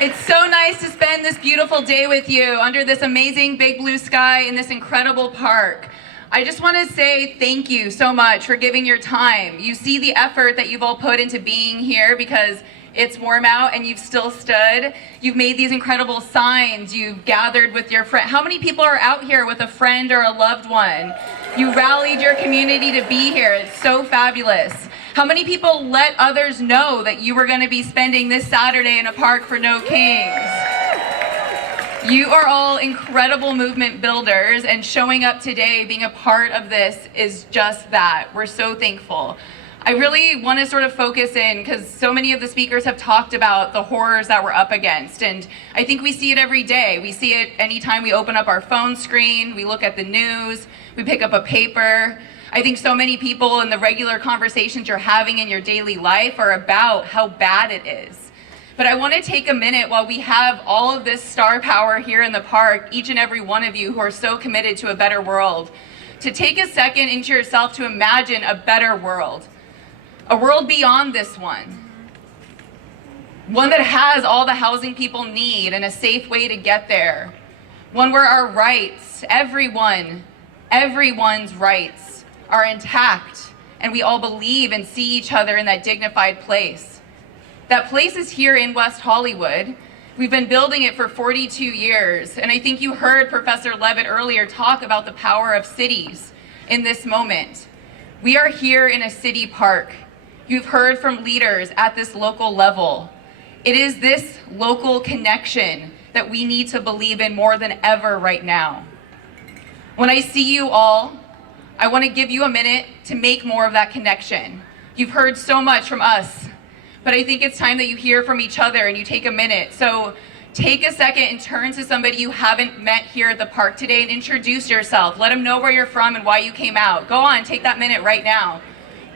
It's so nice to spend this beautiful day with you under this amazing big blue sky in this incredible park. I just want to say thank you so much for giving your time. You see the effort that you've all put into being here because it's warm out and you've still stood. You've made these incredible signs. You've gathered with your friend. How many people are out here with a friend or a loved one? You rallied your community to be here. It's so fabulous. How many people let others know that you were going to be spending this Saturday in a park for No Kings? You are all incredible movement builders, and showing up today, being a part of this is just that. We're so thankful. I really want to sort of focus in because so many of the speakers have talked about the horrors that we're up against, and I think we see it every day. We see it anytime we open up our phone screen, we look at the news, we pick up a paper. I think so many people in the regular conversations you're having in your daily life are about how bad it is. But I want to take a minute while we have all of this star power here in the park, each and every one of you who are so committed to a better world, to take a second into yourself to imagine a better world. A world beyond this one. One that has all the housing people need and a safe way to get there. One where our rights, everyone's rights, are intact and we all believe and see each other in that dignified place. That place is here in West Hollywood. We've been building it for 42 years, and I think you heard Professor Leavitt earlier talk about the power of cities in this moment. We are here in a city park. You've heard from leaders at this local level. It is this local connection that we need to believe in more than ever right now. When I see you all, I want to give you a minute to make more of that connection. You've heard so much from us, but I think it's time that you hear from each other and you take a minute. So take a second and turn to somebody you haven't met here at the park today and introduce yourself. Let them know where you're from and why you came out. Go on, take that minute right now.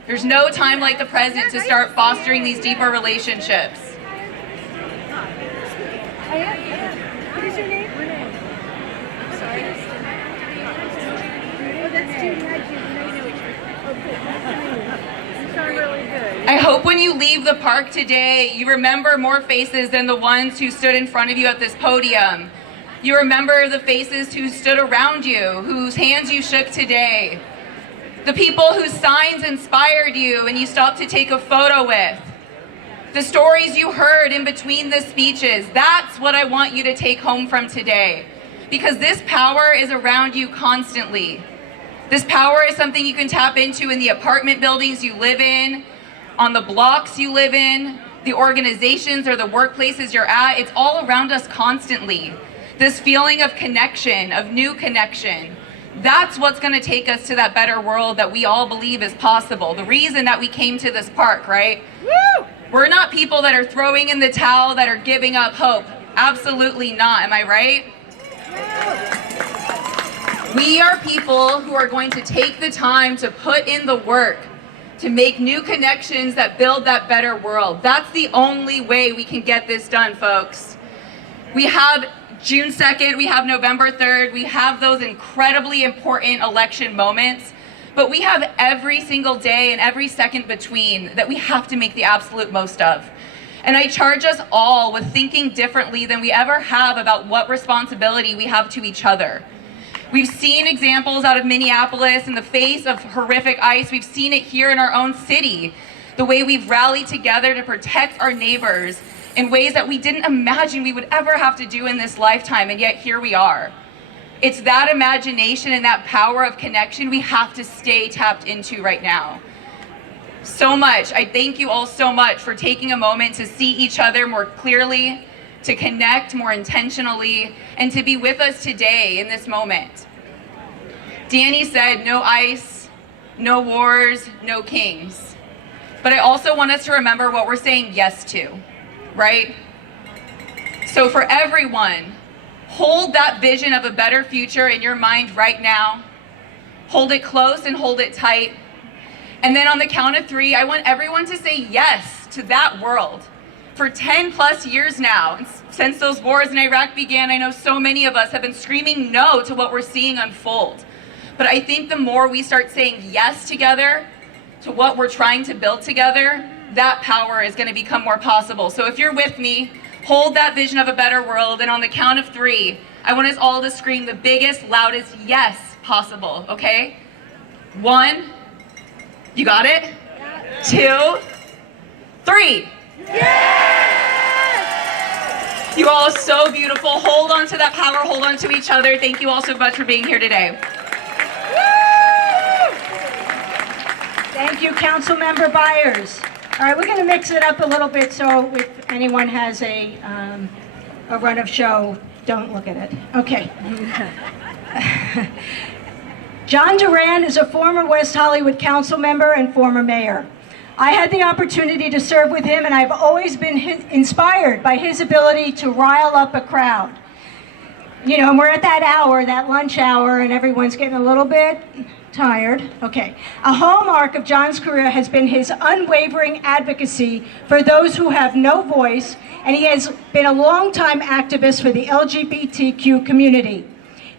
There's no time like the present to start fostering these deeper relationships. What is your name? Renee. I'm sorry. Oh, that's too bad. You sound really good. I hope when you leave the park today, you remember more faces than the ones who stood in front of you at this podium. You remember the faces who stood around you, whose hands you shook today. The people whose signs inspired you and you stopped to take a photo with. The stories you heard in between the speeches, that's what I want you to take home from today. Because this power is around you constantly. This power is something you can tap into in the apartment buildings you live in, on the blocks you live in, the organizations or the workplaces you're at. It's all around us constantly. This feeling of connection, of new connection. That's what's going to take us to that better world that we all believe is possible. The reason that we came to this park, right? Woo! We're not people that are throwing in the towel, that are giving up hope. Absolutely not. Am I right? We are people who are going to take the time to put in the work, to make new connections that build that better world. That's the only way we can get this done, folks. We have June 2nd, we have November 3rd, we have those incredibly important election moments, but we have every single day and every second between that we have to make the absolute most of. And I charge us all with thinking differently than we ever have about what responsibility we have to each other. We've seen examples out of Minneapolis in the face of horrific ICE. We've seen it here in our own city, the way we've rallied together to protect our neighbors in ways that we didn't imagine we would ever have to do in this lifetime, and yet here we are. It's that imagination and that power of connection we have to stay tapped into right now. So much. I thank you all so much for taking a moment to see each other more clearly, to connect more intentionally, and to be with us today in this moment. Danny said, no ICE, no wars, no kings. But I also want us to remember what we're saying yes to, right? So for everyone, hold that vision of a better future in your mind right now. Hold it close and hold it tight. And then on the count of 3, I want everyone to say yes to that world. For 10 plus years now, since those wars in Iraq began, I know so many of us have been screaming no to what we're seeing unfold. But I think the more we start saying yes together to what we're trying to build together, that power is going to become more possible. So if you're with me, hold that vision of a better world, and on the count of 3, I want us all to scream the biggest, loudest yes possible, okay? 1, you got it? 2, 3. Yes! You all are so beautiful. Hold on to that power. Hold on to each other. Thank you all so much for being here today. Thank you, Councilmember Byers. All right, we're going to mix it up a little bit, so if anyone has a run of show, don't look at it. Okay. John Duran is a former West Hollywood council member and former mayor. I had the opportunity to serve with him, and I've always been inspired by his ability to rile up a crowd. You know, and we're at that hour, that lunch hour, and everyone's getting a little bit tired. Okay. A hallmark of John's career has been his unwavering advocacy for those who have no voice, and he has been a longtime activist for the LGBTQ community.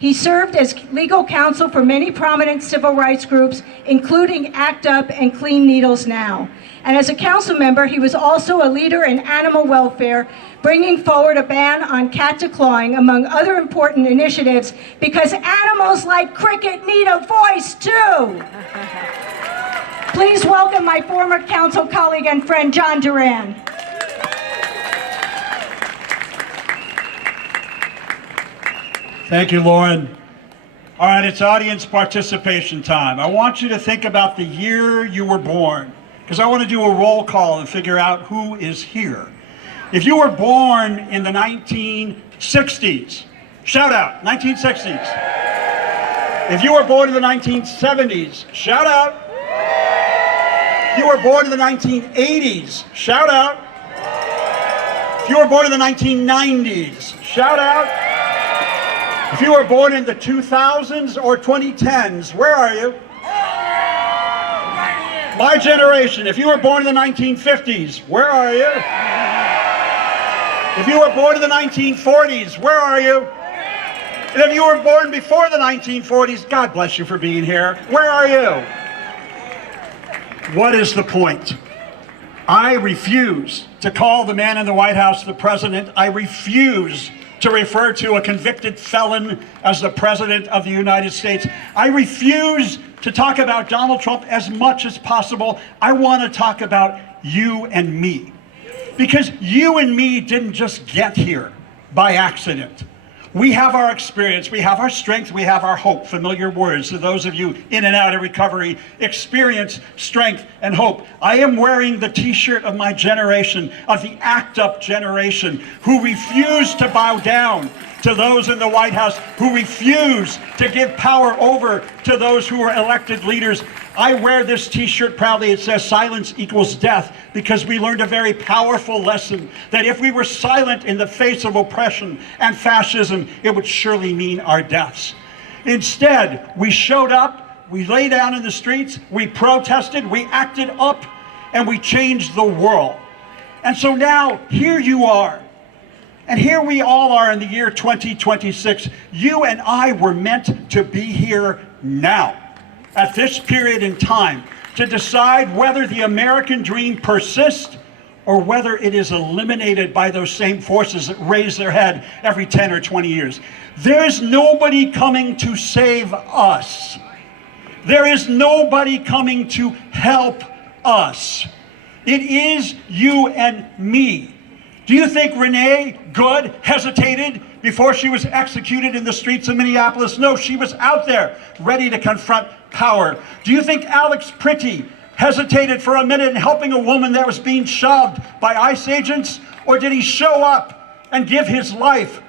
He served as legal counsel for many prominent civil rights groups, including ACT UP and Clean Needles Now. And as a council member, he was also a leader in animal welfare, bringing forward a ban on cat declawing, among other important initiatives, because animals like cricket need a voice too. Please welcome my former council colleague and friend, John Duran. Thank you, Lauren. All right, it's audience participation time. I want you to think about the year you were born, because I want to do a roll call and figure out who is here. If you were born in the 1960s, shout out, 1960s. If you were born in the 1970s, shout out. If you were born in the 1980s, shout out. If you were born in the 1990s, shout out. If you were born in the 2000s or 2010s, where are you? My generation. If you were born in the 1950s, where are you? If you were born in the 1940s, where are you? And if you were born before the 1940s, God bless you for being here. Where are you? What is the point? I refuse to call the man in the White House the president. I refuse to refer to a convicted felon as the President of the United States. I refuse to talk about Donald Trump as much as possible. I want to talk about you and me. Because you and me didn't just get here by accident. We have our experience, we have our strength, we have our hope. Familiar words to those of you in and out of recovery. Experience, strength, and hope. I am wearing the t-shirt of my generation, of the ACT UP generation, who refuse to bow down to those in the White House, who refuse to give power over to those who are elected leaders. I wear this t-shirt proudly. It says silence equals death, because we learned a very powerful lesson that if we were silent in the face of oppression and fascism, it would surely mean our deaths. Instead, we showed up, we lay down in the streets, we protested, we acted up, and we changed the world. And so now, here you are. And here we all are in the year 2026. You and I were meant to be here now, at this period in time, to decide whether the American dream persists or whether it is eliminated by those same forces that raise their head every 10 or 20 years. There is nobody coming to save us. There is nobody coming to help us. It is you and me. Do you think Renee Good hesitated before she was executed in the streets of Minneapolis? No, she was out there ready to confront power. Do you think Alex Pretty hesitated for a minute in helping a woman that was being shoved by ICE agents? Or did he show up and give his life?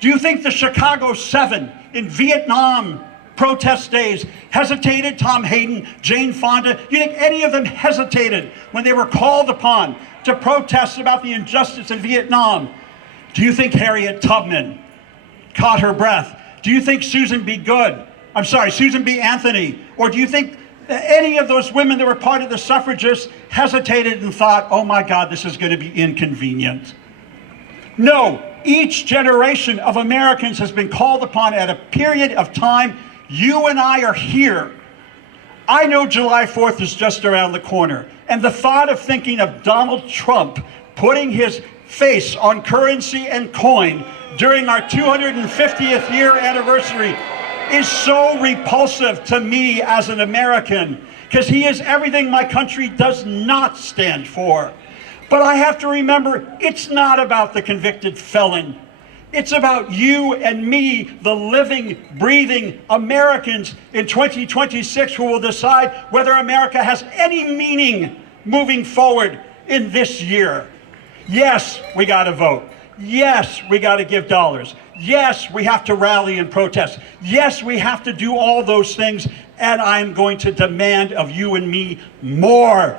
Do you think the Chicago 7 in Vietnam protest days hesitated? Tom Hayden, Jane Fonda, do you think any of them hesitated when they were called upon to protest about the injustice in Vietnam? Do you think Harriet Tubman caught her breath? Do you think Susan B. Anthony, or do you think any of those women that were part of the suffragists hesitated and thought, oh my God, this is going to be inconvenient? No, each generation of Americans has been called upon at a period of time. You and I are here. I know July 4th is just around the corner, and the thought of thinking of Donald Trump putting his face on currency and coin during our 250th year anniversary is so repulsive to me as an American, because he is everything my country does not stand for. But I have to remember, it's not about the convicted felon. It's about you and me, the living, breathing Americans in 2026 who will decide whether America has any meaning moving forward in this year. Yes, we got to vote. Yes, we got to give dollars. Yes, we have to rally and protest. Yes, we have to do all those things, and I'm going to demand of you and me more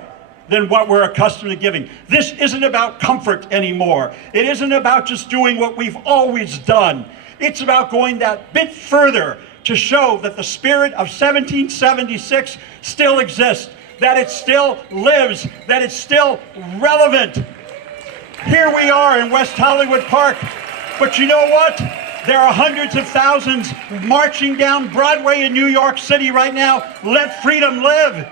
than what we're accustomed to giving. This isn't about comfort anymore. It isn't about just doing what we've always done. It's about going that bit further to show that the spirit of 1776 still exists, that it still lives, that it's still relevant. Here we are in West Hollywood Park, but you know what? There are hundreds of thousands marching down Broadway in New York City right now. Let freedom live.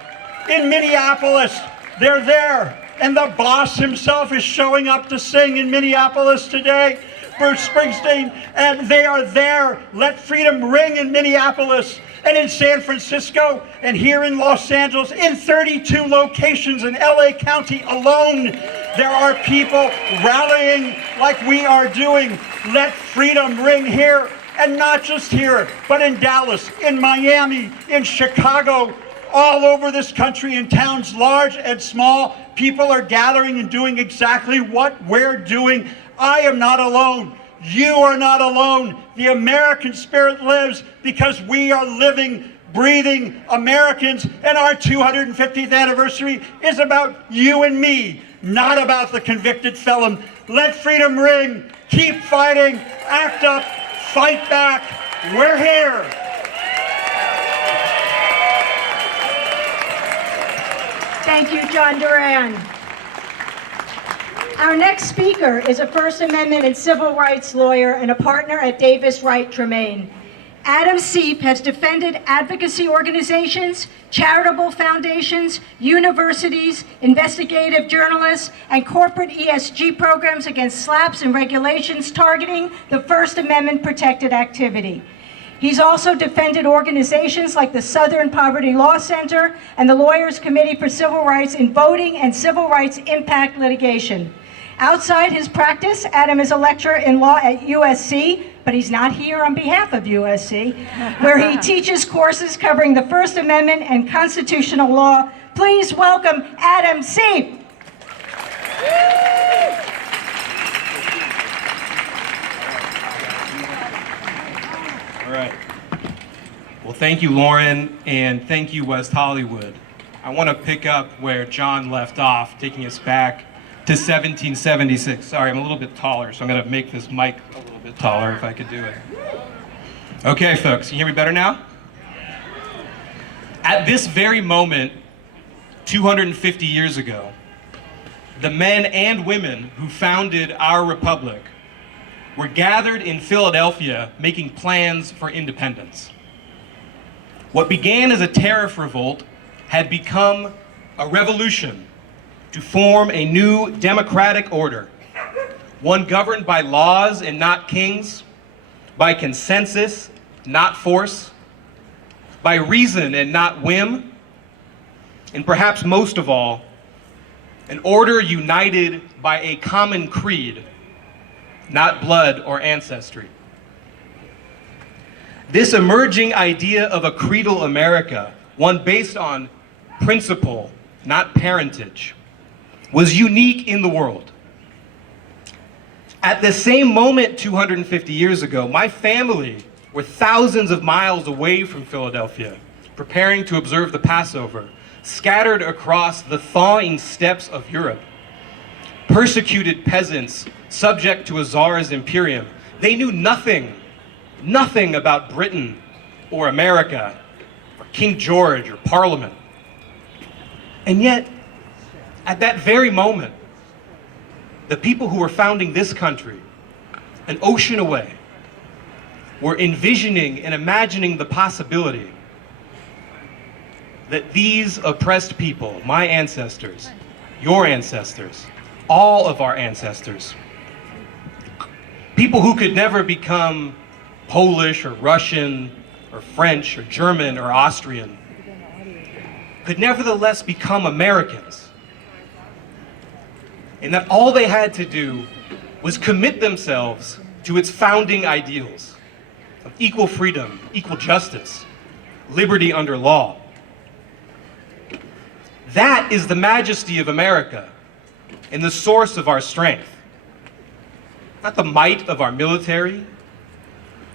In Minneapolis, they're there, and the boss himself is showing up to sing in Minneapolis today, Bruce Springsteen, and they are there. Let freedom ring in Minneapolis, and in San Francisco, and here in Los Angeles, in 32 locations in LA County alone, there are people rallying like we are doing. Let freedom ring here, and not just here, but in Dallas, in Miami, in Chicago, all over this country, in towns large and small. People are gathering and doing exactly what we're doing. I am not alone. You are not alone. The American spirit lives because we are living, breathing Americans, and our 250th anniversary is about you and me, not about the convicted felon. Let freedom ring. Keep fighting. Act up. Fight back. We're here. Thank you, John Duran. Our next speaker is a First Amendment and civil rights lawyer and a partner at Davis, Wright, Tremaine. Adam Sieff has defended advocacy organizations, charitable foundations, universities, investigative journalists, and corporate ESG programs against slaps and regulations targeting the First Amendment protected activity. He's also defended organizations like the Southern Poverty Law Center and the Lawyers Committee for Civil Rights in voting and civil rights impact litigation. Outside his practice, Adam is a lecturer in law at USC, but he's not here on behalf of USC, where he teaches courses covering the First Amendment and constitutional law. Please welcome Adam Sieff. All right. Well, thank you, Lauren, and thank you, West Hollywood. I want to pick up where John left off, taking us back to 1776. Sorry, I'm a little bit taller, so I'm going to make this mic a little bit taller if I could do it. Okay, folks, can you hear me better now? At this very moment, 250 years ago, the men and women who founded our republic were gathered in Philadelphia making plans for independence. What began as a tariff revolt had become a revolution to form a new democratic order, one governed by laws and not kings, by consensus, not force, by reason and not whim, and perhaps most of all, an order united by a common creed, not blood or ancestry. This emerging idea of a creedal America, one based on principle, not parentage, was unique in the world. At the same moment 250 years ago, my family were thousands of miles away from Philadelphia, preparing to observe the Passover, scattered across the thawing steppes of Europe. Persecuted peasants, subject to a czar's imperium. They knew nothing about Britain or America or King George or Parliament. And yet, at that very moment, the people who were founding this country, an ocean away, were envisioning and imagining the possibility that these oppressed people, my ancestors, your ancestors, all of our ancestors, people who could never become Polish or Russian or French or German or Austrian, could nevertheless become Americans. And that all they had to do was commit themselves to its founding ideals of equal freedom, equal justice, liberty under law. That is the majesty of America and the source of our strength. Not the might of our military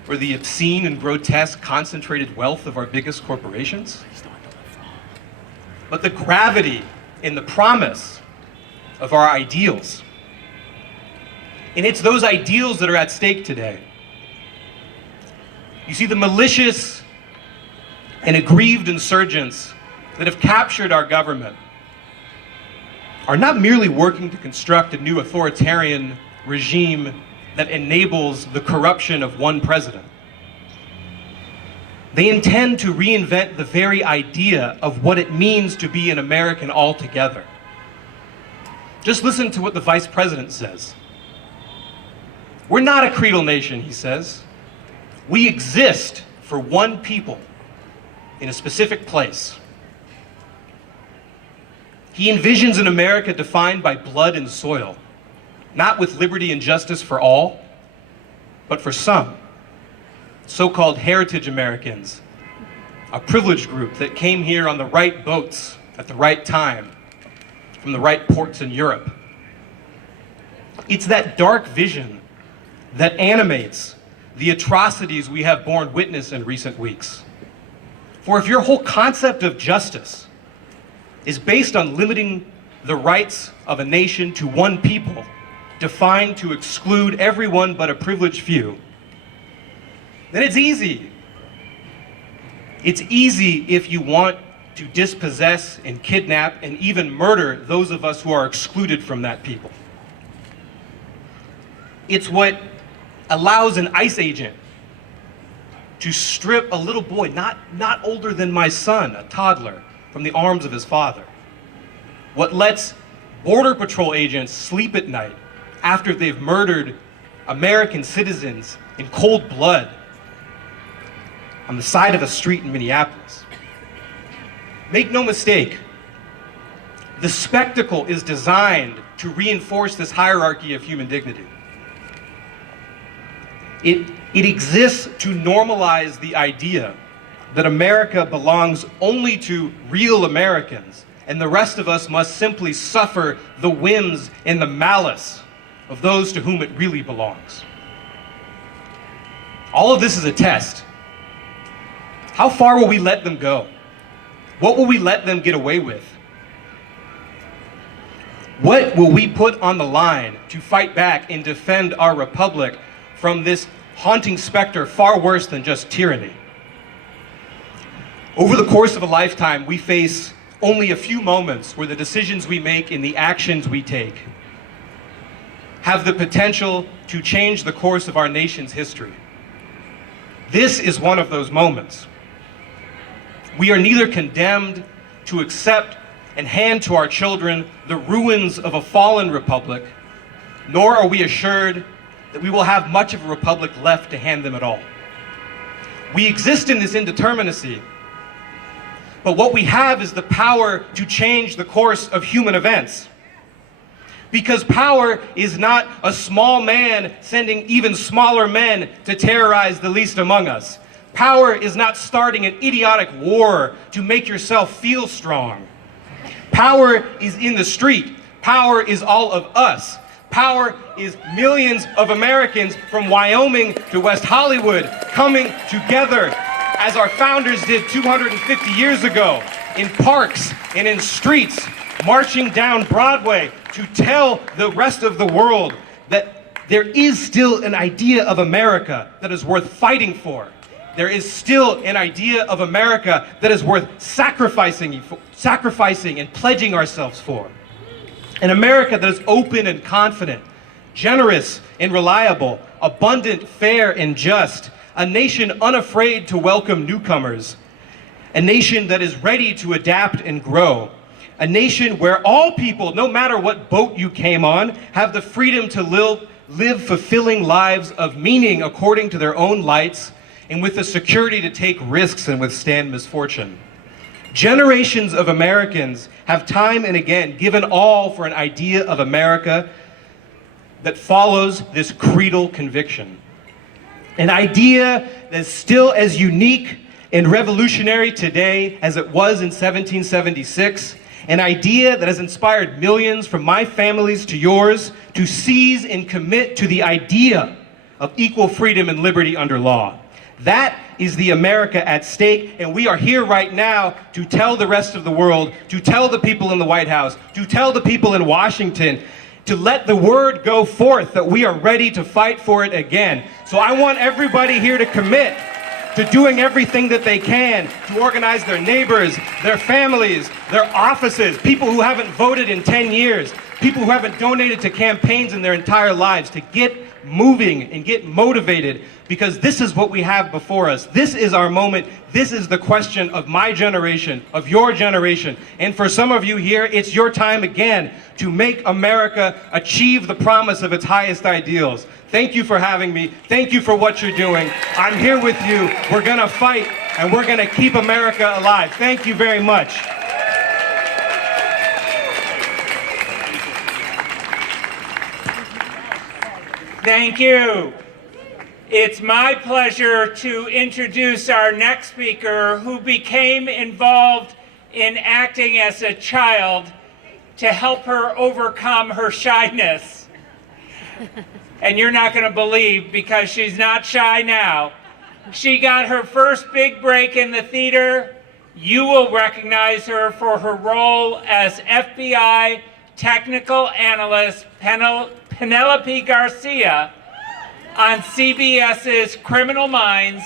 or the obscene and grotesque concentrated wealth of our biggest corporations, but the gravity and the promise of our ideals. And it's those ideals that are at stake today. You see, the malicious and aggrieved insurgents that have captured our government are not merely working to construct a new authoritarian regime that enables the corruption of one president. They intend to reinvent the very idea of what it means to be an American altogether. Just listen to what the vice president says. We're not a creedal nation, he says. We exist for one people in a specific place. He envisions an America defined by blood and soil, not with liberty and justice for all, but for some, so-called heritage Americans, a privileged group that came here on the right boats at the right time, from the right ports in Europe. It's that dark vision that animates the atrocities we have borne witness in recent weeks. For if your whole concept of justice is based on limiting the rights of a nation to one people, defined to exclude everyone but a privileged few, then it's easy. It's easy if you want to dispossess and kidnap and even murder those of us who are excluded from that people. It's what allows an ICE agent to strip a little boy, not older than my son, a toddler, from the arms of his father. What lets Border Patrol agents sleep at night after they've murdered American citizens in cold blood on the side of a street in Minneapolis. Make no mistake, the spectacle is designed to reinforce this hierarchy of human dignity. It exists to normalize the idea that America belongs only to real Americans, and the rest of us must simply suffer the whims and the malice of those to whom it really belongs. All of this is a test. How far will we let them go? What will we let them get away with? What will we put on the line to fight back and defend our republic from this haunting specter far worse than just tyranny? Over the course of a lifetime, we face only a few moments where the decisions we make and the actions we take have the potential to change the course of our nation's history. This is one of those moments. We are neither condemned to accept and hand to our children the ruins of a fallen republic, nor are we assured that we will have much of a republic left to hand them at all. We exist in this indeterminacy, but what we have is the power to change the course of human events. Because power is not a small man sending even smaller men to terrorize the least among us. Power is not starting an idiotic war to make yourself feel strong. Power is in the street. Power is all of us. Power is millions of Americans from Wyoming to West Hollywood coming together as our founders did 250 years ago in parks and in streets, marching down Broadway to tell the rest of the world that there is still an idea of America that is worth fighting for. There is still an idea of America that is worth sacrificing and pledging ourselves for. An America that is open and confident, generous and reliable, abundant, fair and just, a nation unafraid to welcome newcomers, a nation that is ready to adapt and grow, a nation where all people, no matter what boat you came on, have the freedom to live fulfilling lives of meaning according to their own lights, and with the security to take risks and withstand misfortune. Generations of Americans have time and again given all for an idea of America that follows this creedal conviction. An idea that is still as unique and revolutionary today as it was in 1776. An idea that has inspired millions from my family's to yours to seize and commit to the idea of equal freedom and liberty under law. That is the America at stake, and we are here right now to tell the rest of the world, to tell the people in the White House, to tell the people in Washington, to let the word go forth that we are ready to fight for it again. So I want everybody here to commit to doing everything that they can to organize their neighbors, their families, their offices, people who haven't voted in 10 years, people who haven't donated to campaigns in their entire lives, to get moving and get motivated, because this is what we have before us. This is our moment. This is the question of my generation, of your generation. And for some of you here, it's your time again to make America achieve the promise of its highest ideals. Thank you for having me. Thank you for what you're doing. I'm here with you. We're gonna fight, and we're gonna keep America alive. Thank you very much. Thank you. It's my pleasure to introduce our next speaker, who became involved in acting as a child to help her overcome her shyness. And you're not going to believe, because she's not shy now. She got her first big break in the theater. You will recognize her for her role as FBI technical analyst Penelope Garcia on CBS's Criminal Minds,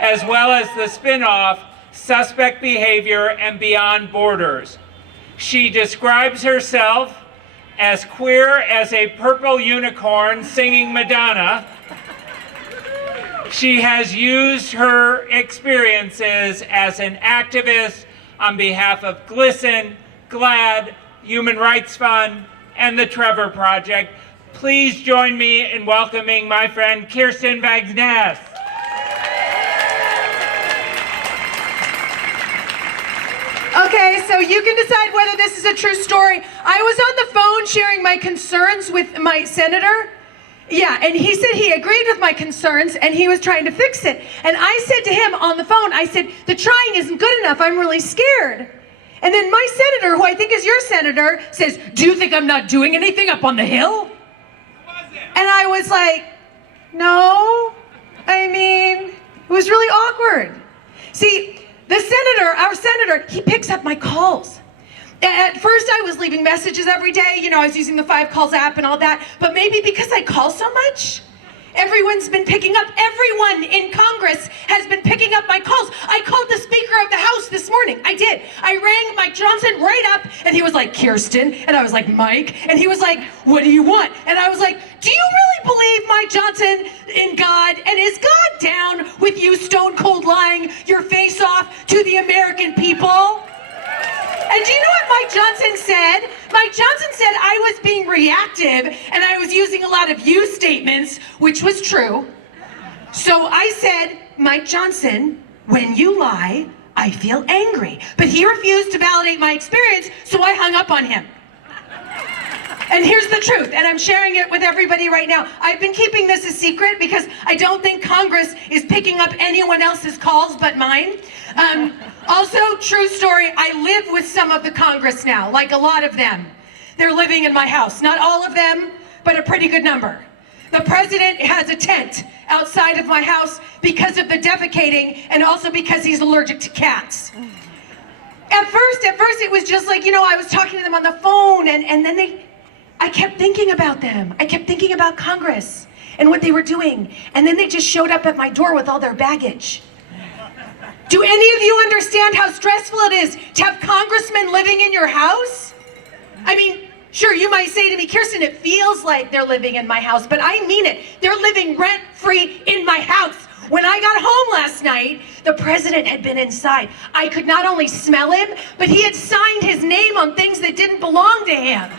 as well as the spin-off Suspect Behavior and Beyond Borders. She describes herself as queer as a purple unicorn singing Madonna. She has used her experiences as an activist on behalf of GLSEN, GLAAD, Human Rights Fund, and the Trevor Project. Please join me in welcoming my friend Kirsten Vangsness. Okay, so you can decide whether this is a true story. I was on the phone sharing my concerns with my senator. Yeah, and he said he agreed with my concerns and he was trying to fix it. And I said to him on the phone, I said, the trying isn't good enough. I'm really scared. And then my senator, who I think is your senator, says, do you think I'm not doing anything up on the Hill? And I was like, no. I mean, it was really awkward. See, the senator, our senator, he picks up my calls. At first I was leaving messages every day, you know, I was using the 5 Calls app and all that, but maybe because I call so much, everyone's been picking up, everyone in Congress has been picking up my calls. I called the Speaker of the House this And he was like, Kirsten. And I was like, Mike. And he was like, what do you want? And I was like, do you really believe, Mike Johnson, in God? And is God down with you stone cold lying your face off to the American people? And do you know what Mike Johnson said? Mike Johnson said I was being reactive and I was using a lot of you statements, which was true. So I said, Mike Johnson, when you lie, I feel angry. But he refused to validate my experience, so I hung up on him. And here's the truth, and I'm sharing it with everybody right now. I've been keeping this a secret because I don't think Congress is picking up anyone else's calls but mine. Also, true story, I live with some of the Congress now, like a lot of them. They're living in my house. Not all of them, but a pretty good number. The president has a tent outside of my house because of the defecating and also because he's allergic to cats. At first it was just like, I was talking to them on the phone and then I kept thinking about them. I kept thinking about Congress and what they were doing. And then they just showed up at my door with all their baggage. Do any of you understand how stressful it is to have congressmen living in your house? I mean, sure, you might say to me, Kirsten, it feels like they're living in my house, but I mean it. They're living rent-free in my house. When I got home last night, the president had been inside. I could not only smell him, but he had signed his name on things that didn't belong to him.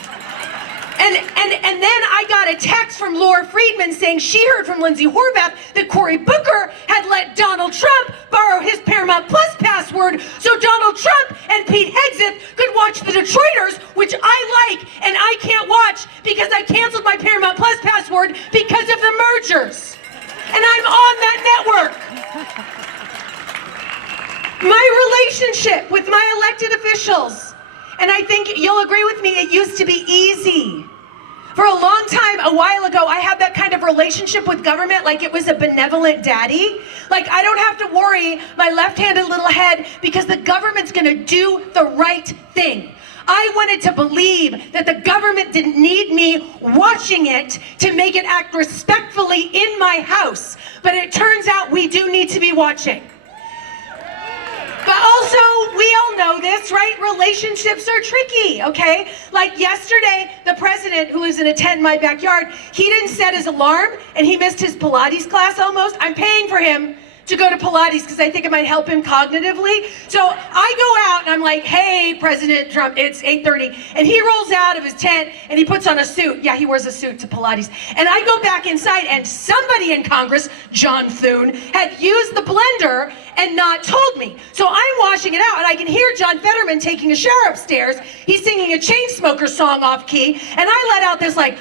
And then I got a text from Laura Friedman saying she heard from Lindsay Horvath that Cory Booker had let Donald Trump borrow his Paramount Plus password so Donald Trump and Pete Hegseth could watch The Detroiters, which I like and I can't watch because I canceled my Paramount Plus password because of the mergers. And I'm on that network. My relationship with my elected officials, and I think you'll agree with me, it used to be easy. For a long time, a while ago, I had that kind of relationship with government like it was a benevolent daddy. Like I don't have to worry my left-handed little head because the government's gonna do the right thing. I wanted to believe that the government didn't need me watching it to make it act respectfully in my house. But it turns out we do need to be watching. But also, we all know this, right? Relationships are tricky, okay? Like yesterday, the president, who lives in a tent in my backyard, he didn't set his alarm and he missed his Pilates class almost. I'm paying for him to go to Pilates because I think it might help him cognitively. So I go out and I'm like, hey, President Trump, it's 8:30. And he rolls out of his tent and he puts on a suit. Yeah, he wears a suit to Pilates. And I go back inside and somebody in Congress, John Thune, had used the blender and not told me. So I'm washing it out and I can hear John Fetterman taking a shower upstairs. He's singing a Chainsmokers song off key. And I let out this like,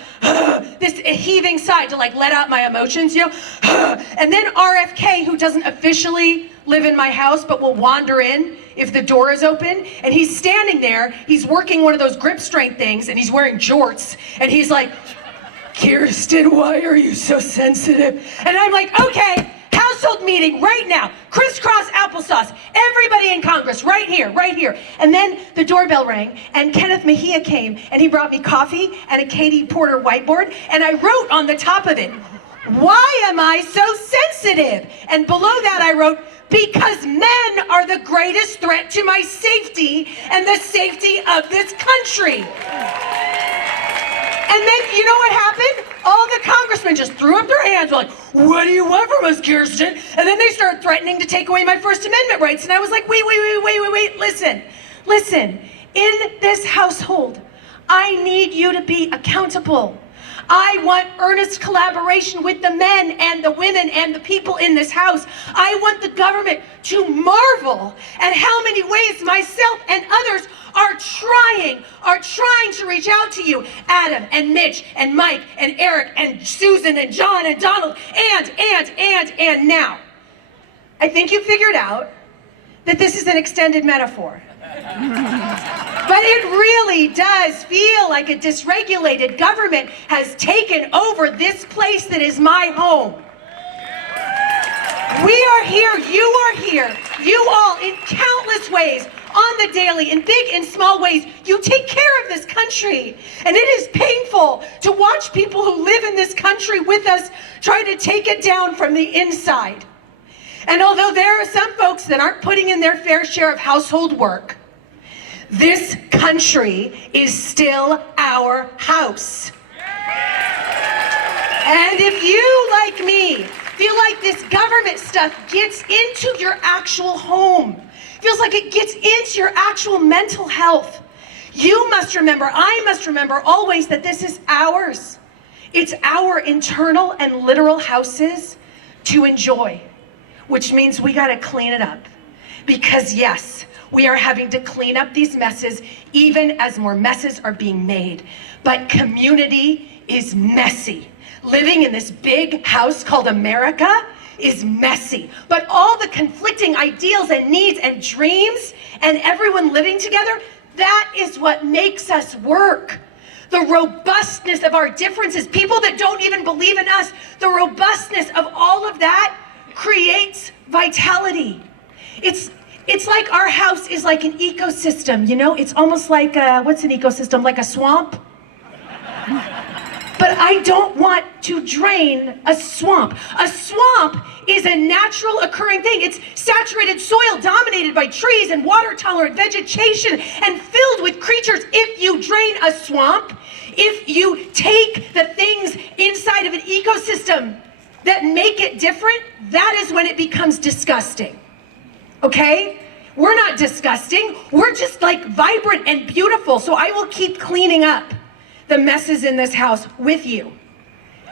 this heaving sigh to like let out my emotions, And then RFK, who doesn't officially live in my house but will wander in if the door is open, and he's standing there, he's working one of those grip strength things and he's wearing jorts and he's like, Kirsten, why are you so sensitive? And I'm like, okay, household meeting right now, crisscross applesauce, everybody in Congress right here. And then the doorbell rang and Kenneth Mejia came and he brought me coffee and a Katie Porter whiteboard and I wrote on the top of it, why am I so sensitive? And below that I wrote, because men are the greatest threat to my safety and the safety of this country. And then, you know what happened? All the congressmen just threw up their hands, like, what do you want from us, Kirsten? And then they started threatening to take away my First Amendment rights. And I was like, wait, listen. In this household, I need you to be accountable. I want earnest collaboration with the men and the women and the people in this house. I want the government to marvel at how many ways myself and others are trying to reach out to you. Adam and Mitch and Mike and Eric and Susan and John and Donald and now. I think you figured out that this is an extended metaphor. But it really does feel like a dysregulated government has taken over this place that is my home. We are here, you are here, you all in countless ways, on the daily, in big and small ways, you take care of this country. And it is painful to watch people who live in this country with us try to take it down from the inside. And although there are some folks that aren't putting in their fair share of household work, This country is still our house. And if you, like me, feel like this government stuff gets into your actual home, feels like it gets into your actual mental health, you must remember, I must remember always that this is ours. It's our internal and literal houses to enjoy, which means we gotta clean it up. Because yes, we are having to clean up these messes even as more messes are being made. But community is messy. Living in this big house called America is messy. But all the conflicting ideals and needs and dreams and everyone living together, that is what makes us work. The robustness of our differences, people that don't even believe in us, the robustness of all of that creates vitality. It's like our house is like an ecosystem, you know? It's almost like, what's an ecosystem? Like a swamp? But I don't want to drain a swamp. A swamp is a natural occurring thing. It's saturated soil dominated by trees and water-tolerant vegetation and filled with creatures. If you drain a swamp, if you take the things inside of an ecosystem that make it different, that is when it becomes disgusting. Okay? We're not disgusting. We're just like vibrant and beautiful. So I will keep cleaning up the messes in this house with you.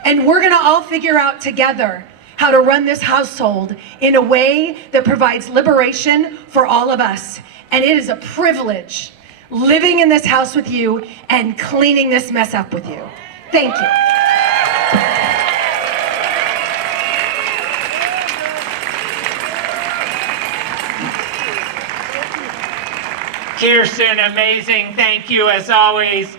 And we're gonna all figure out together how to run this household in a way that provides liberation for all of us. And it is a privilege living in this house with you and cleaning this mess up with you. Thank you. Kirsten, amazing. Thank you as always.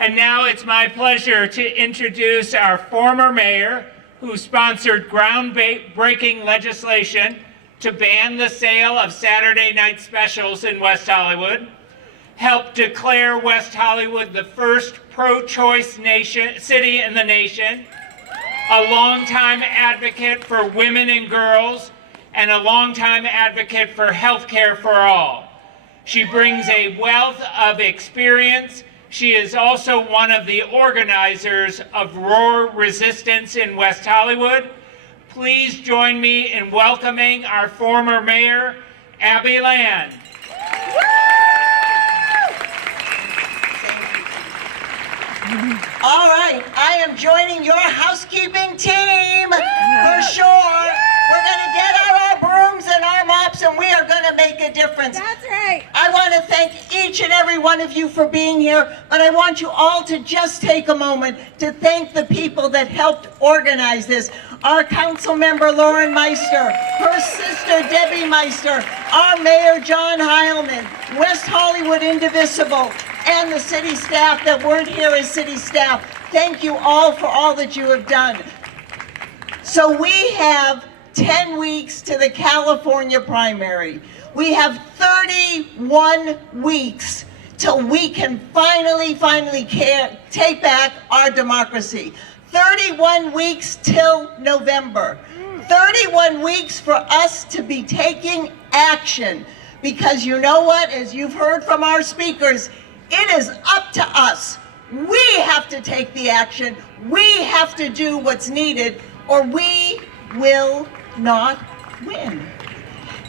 And now it's my pleasure to introduce our former mayor who sponsored groundbreaking legislation to ban the sale of Saturday night specials in West Hollywood, helped declare West Hollywood the first pro-choice city in the nation, a longtime advocate for women and girls, and a longtime advocate for health care for all. She brings a wealth of experience. She is also one of the organizers of Roar Resistance in West Hollywood. Please join me in welcoming our former mayor, Abbe Land. All right, I am joining your housekeeping team for sure. We're gonna get out our brooms and our mops and we are gonna make a difference. That's right. I want to thank each and every one of you for being here, but I want you all to just take a moment to thank the people that helped organize this. Our Councilmember Lauren Meister, her sister Debbie Meister, our Mayor John Heilman, West Hollywood Indivisible, and the city staff that weren't here as city staff. Thank you all for all that you have done. So we have 10 weeks to the California primary. We have 31 weeks till we can finally take back our democracy. 31 weeks till November. 31 weeks for us to be taking action. Because you know what, as you've heard from our speakers, it is up to us. We have to take the action. We have to do what's needed, or we will not win.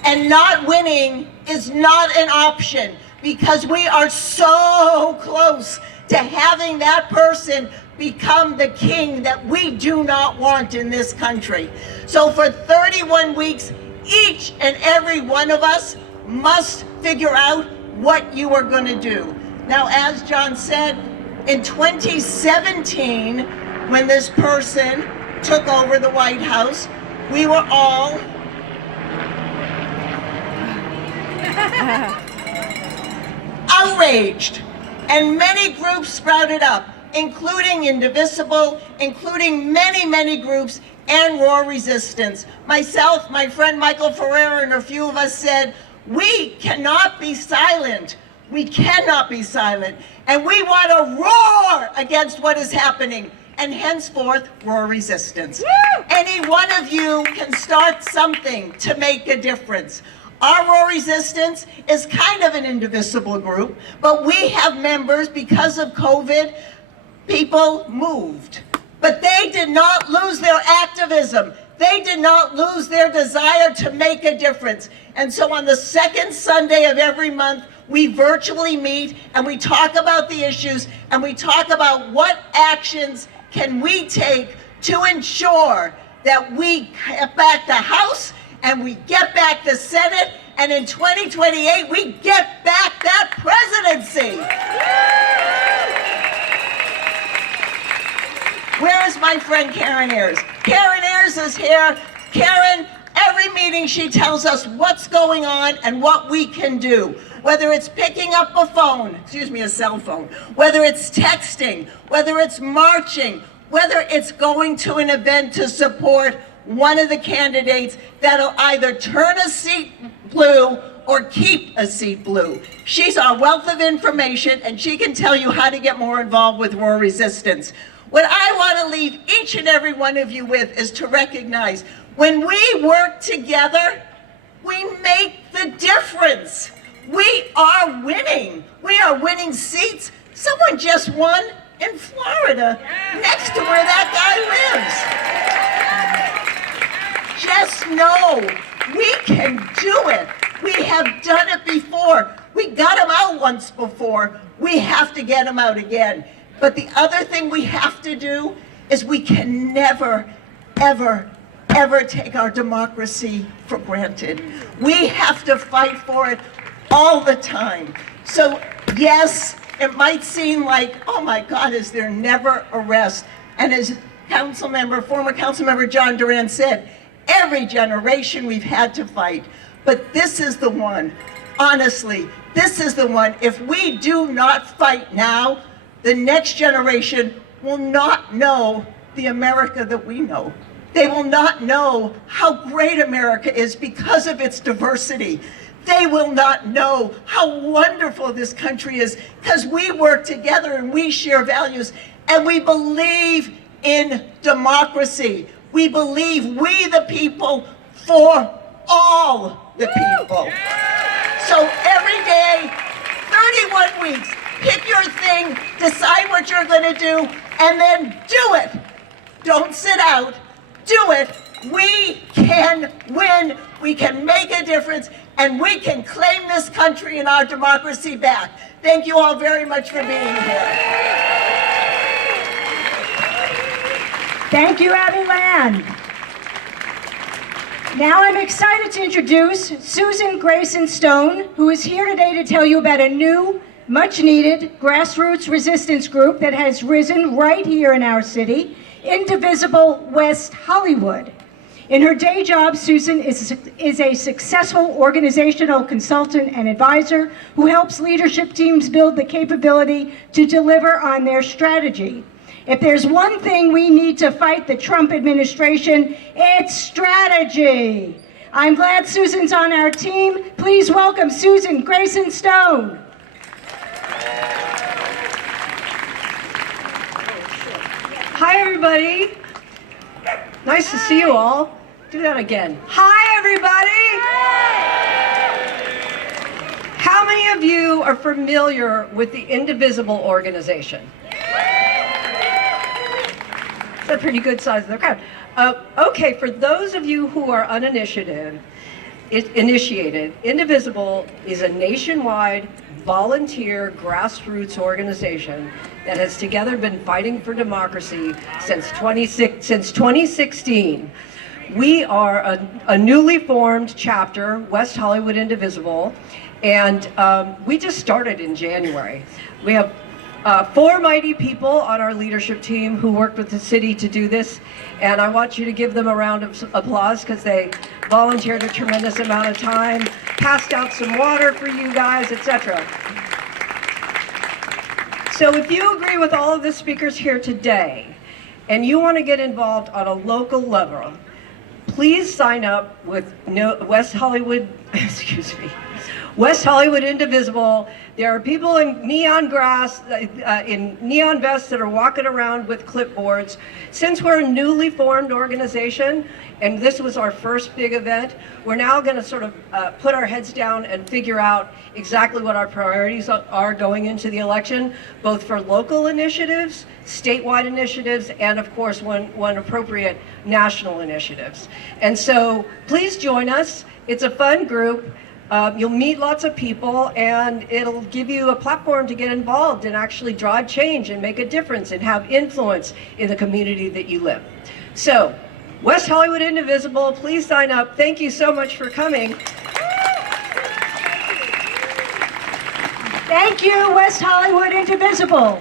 And not winning is not an option, because we are so close to having that person become the king that we do not want in this country. So for 31 weeks, each and every one of us must figure out what you are going to do. Now, as John said, in 2017, when this person took over the White House, we were all outraged, and many groups sprouted up, including Indivisible, including many groups, and Roar Resistance. Myself, my friend Michael Farrell, and a few of us said, we cannot be silent. We cannot be silent. And we want to roar against what is happening. And henceforth, Roar Resistance. Woo! Any one of you can start something to make a difference. Our Raw Resistance is kind of an indivisible group, but we have members, because of COVID, people moved. But they did not lose their activism. They did not lose their desire to make a difference. And so on the second Sunday of every month, we virtually meet and we talk about the issues and we talk about what actions can we take to ensure that we get back the House and we get back the Senate, and in 2028, we get back that presidency. Where is my friend Karen Ayers? Karen Ayers is here. Karen, every meeting she tells us what's going on and what we can do. Whether it's picking up a phone, a cell phone, whether it's texting, whether it's marching, whether it's going to an event to support one of the candidates that'll either turn a seat blue or keep a seat blue. She's our wealth of information, and she can tell you how to get more involved with Raw Resistance. What I want to leave each and every one of you with is to recognize when we work together, we make the difference. We are winning. We are winning seats. Someone just won in Florida, next to where that guy lives. Just know we can do it. We have done it before. We got him out once before. We have to get him out again. But the other thing we have to do is we can never, ever, ever take our democracy for granted. We have to fight for it all the time. So yes, it might seem like, oh my God, is there never a rest? And as former Councilmember John Duran said, every generation we've had to fight. But this is the one, honestly, this is the one. If we do not fight now, the next generation will not know the America that we know. They will not know how great America is because of its diversity. They will not know how wonderful this country is because we work together and we share values and we believe in democracy. We believe we the people for all the people. So every day, 31 weeks, pick your thing, decide what you're going to do, and then do it. Don't sit out. Do it. We can win. We can make a difference, and we can claim this country and our democracy back. Thank you all very much for being here. Thank you, Abbe Land. Now I'm excited to introduce Susan Grayson Stone, who is here today to tell you about a new, much-needed grassroots resistance group that has risen right here in our city, Indivisible West Hollywood. In her day job, Susan is a successful organizational consultant and advisor who helps leadership teams build the capability to deliver on their strategy. If there's one thing we need to fight the Trump administration, it's strategy. I'm glad Susan's on our team. Please welcome Susan Grayson Stone. Hi, everybody. Nice to see you all. Do that again. Hi, everybody. How many of you are familiar with the Indivisible organization? It's a pretty good size of the crowd. Okay, for those of you who are uninitiated, Indivisible is a nationwide volunteer grassroots organization that has together been fighting for democracy since 2016. We are a newly formed chapter, West Hollywood Indivisible, and we just started in January. We have 4 mighty people on our leadership team who worked with the city to do this, and I want you to give them a round of applause because they volunteered a tremendous amount of time, passed out some water for you guys, etc. So if you agree with all of the speakers here today, and you want to get involved on a local level, please sign up with West Hollywood, West Hollywood Indivisible. There are people in neon grass, in neon vests that are walking around with clipboards. Since we're a newly formed organization, and this was our first big event, we're now going to sort of put our heads down and figure out exactly what our priorities are going into the election, both for local initiatives, statewide initiatives, and of course, when appropriate, national initiatives. And so please join us. It's a fun group. You'll meet lots of people, and it'll give you a platform to get involved and actually drive change and make a difference and have influence in the community that you live. So, West Hollywood Indivisible, please sign up. Thank you so much for coming. Thank you, West Hollywood Indivisible.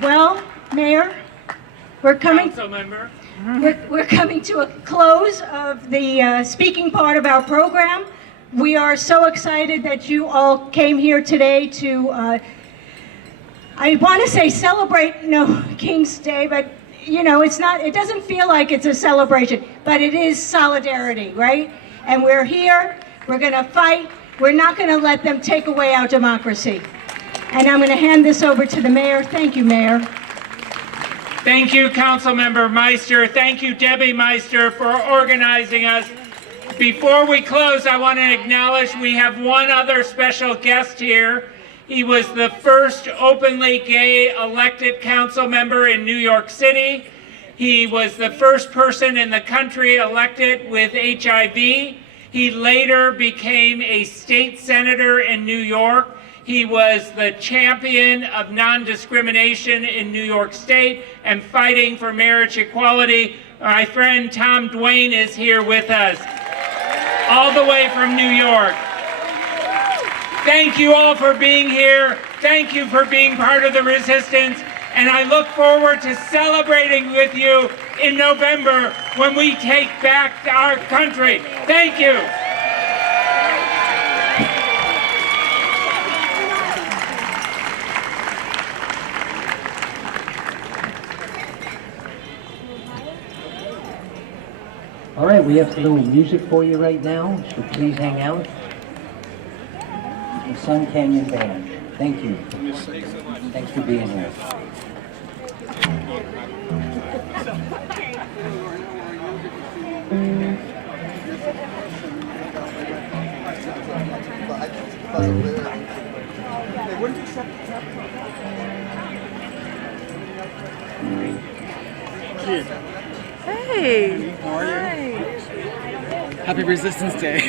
Well, Mayor, we're coming Councilmember. to a close of the speaking part of our program. We are so excited that you all came here today to, I want to say celebrate, King's Day, but it doesn't feel like it's a celebration, but it is solidarity, right? And we're here, we're going to fight, we're not going to let them take away our democracy. And I'm going to hand this over to the mayor. Thank you, Mayor. Thank you, Councilmember Meister. Thank you, Debbie Meister, for organizing us. Before we close, I want to acknowledge we have one other special guest here. He was the first openly gay elected council member in New York City. He was the first person in the country elected with HIV. He later became a state senator in New York. He was the champion of non-discrimination in New York State and fighting for marriage equality. My friend Tom Duane is here with us, all the way from New York. Thank you all for being here. Thank you for being part of the resistance. And I look forward to celebrating with you in November when we take back our country. Thank you. All right, we have a little music for you right now, so please hang out. The Sun Canyon Band. Thank you. Thanks for being here. Hey! How are you? Happy Resistance Day.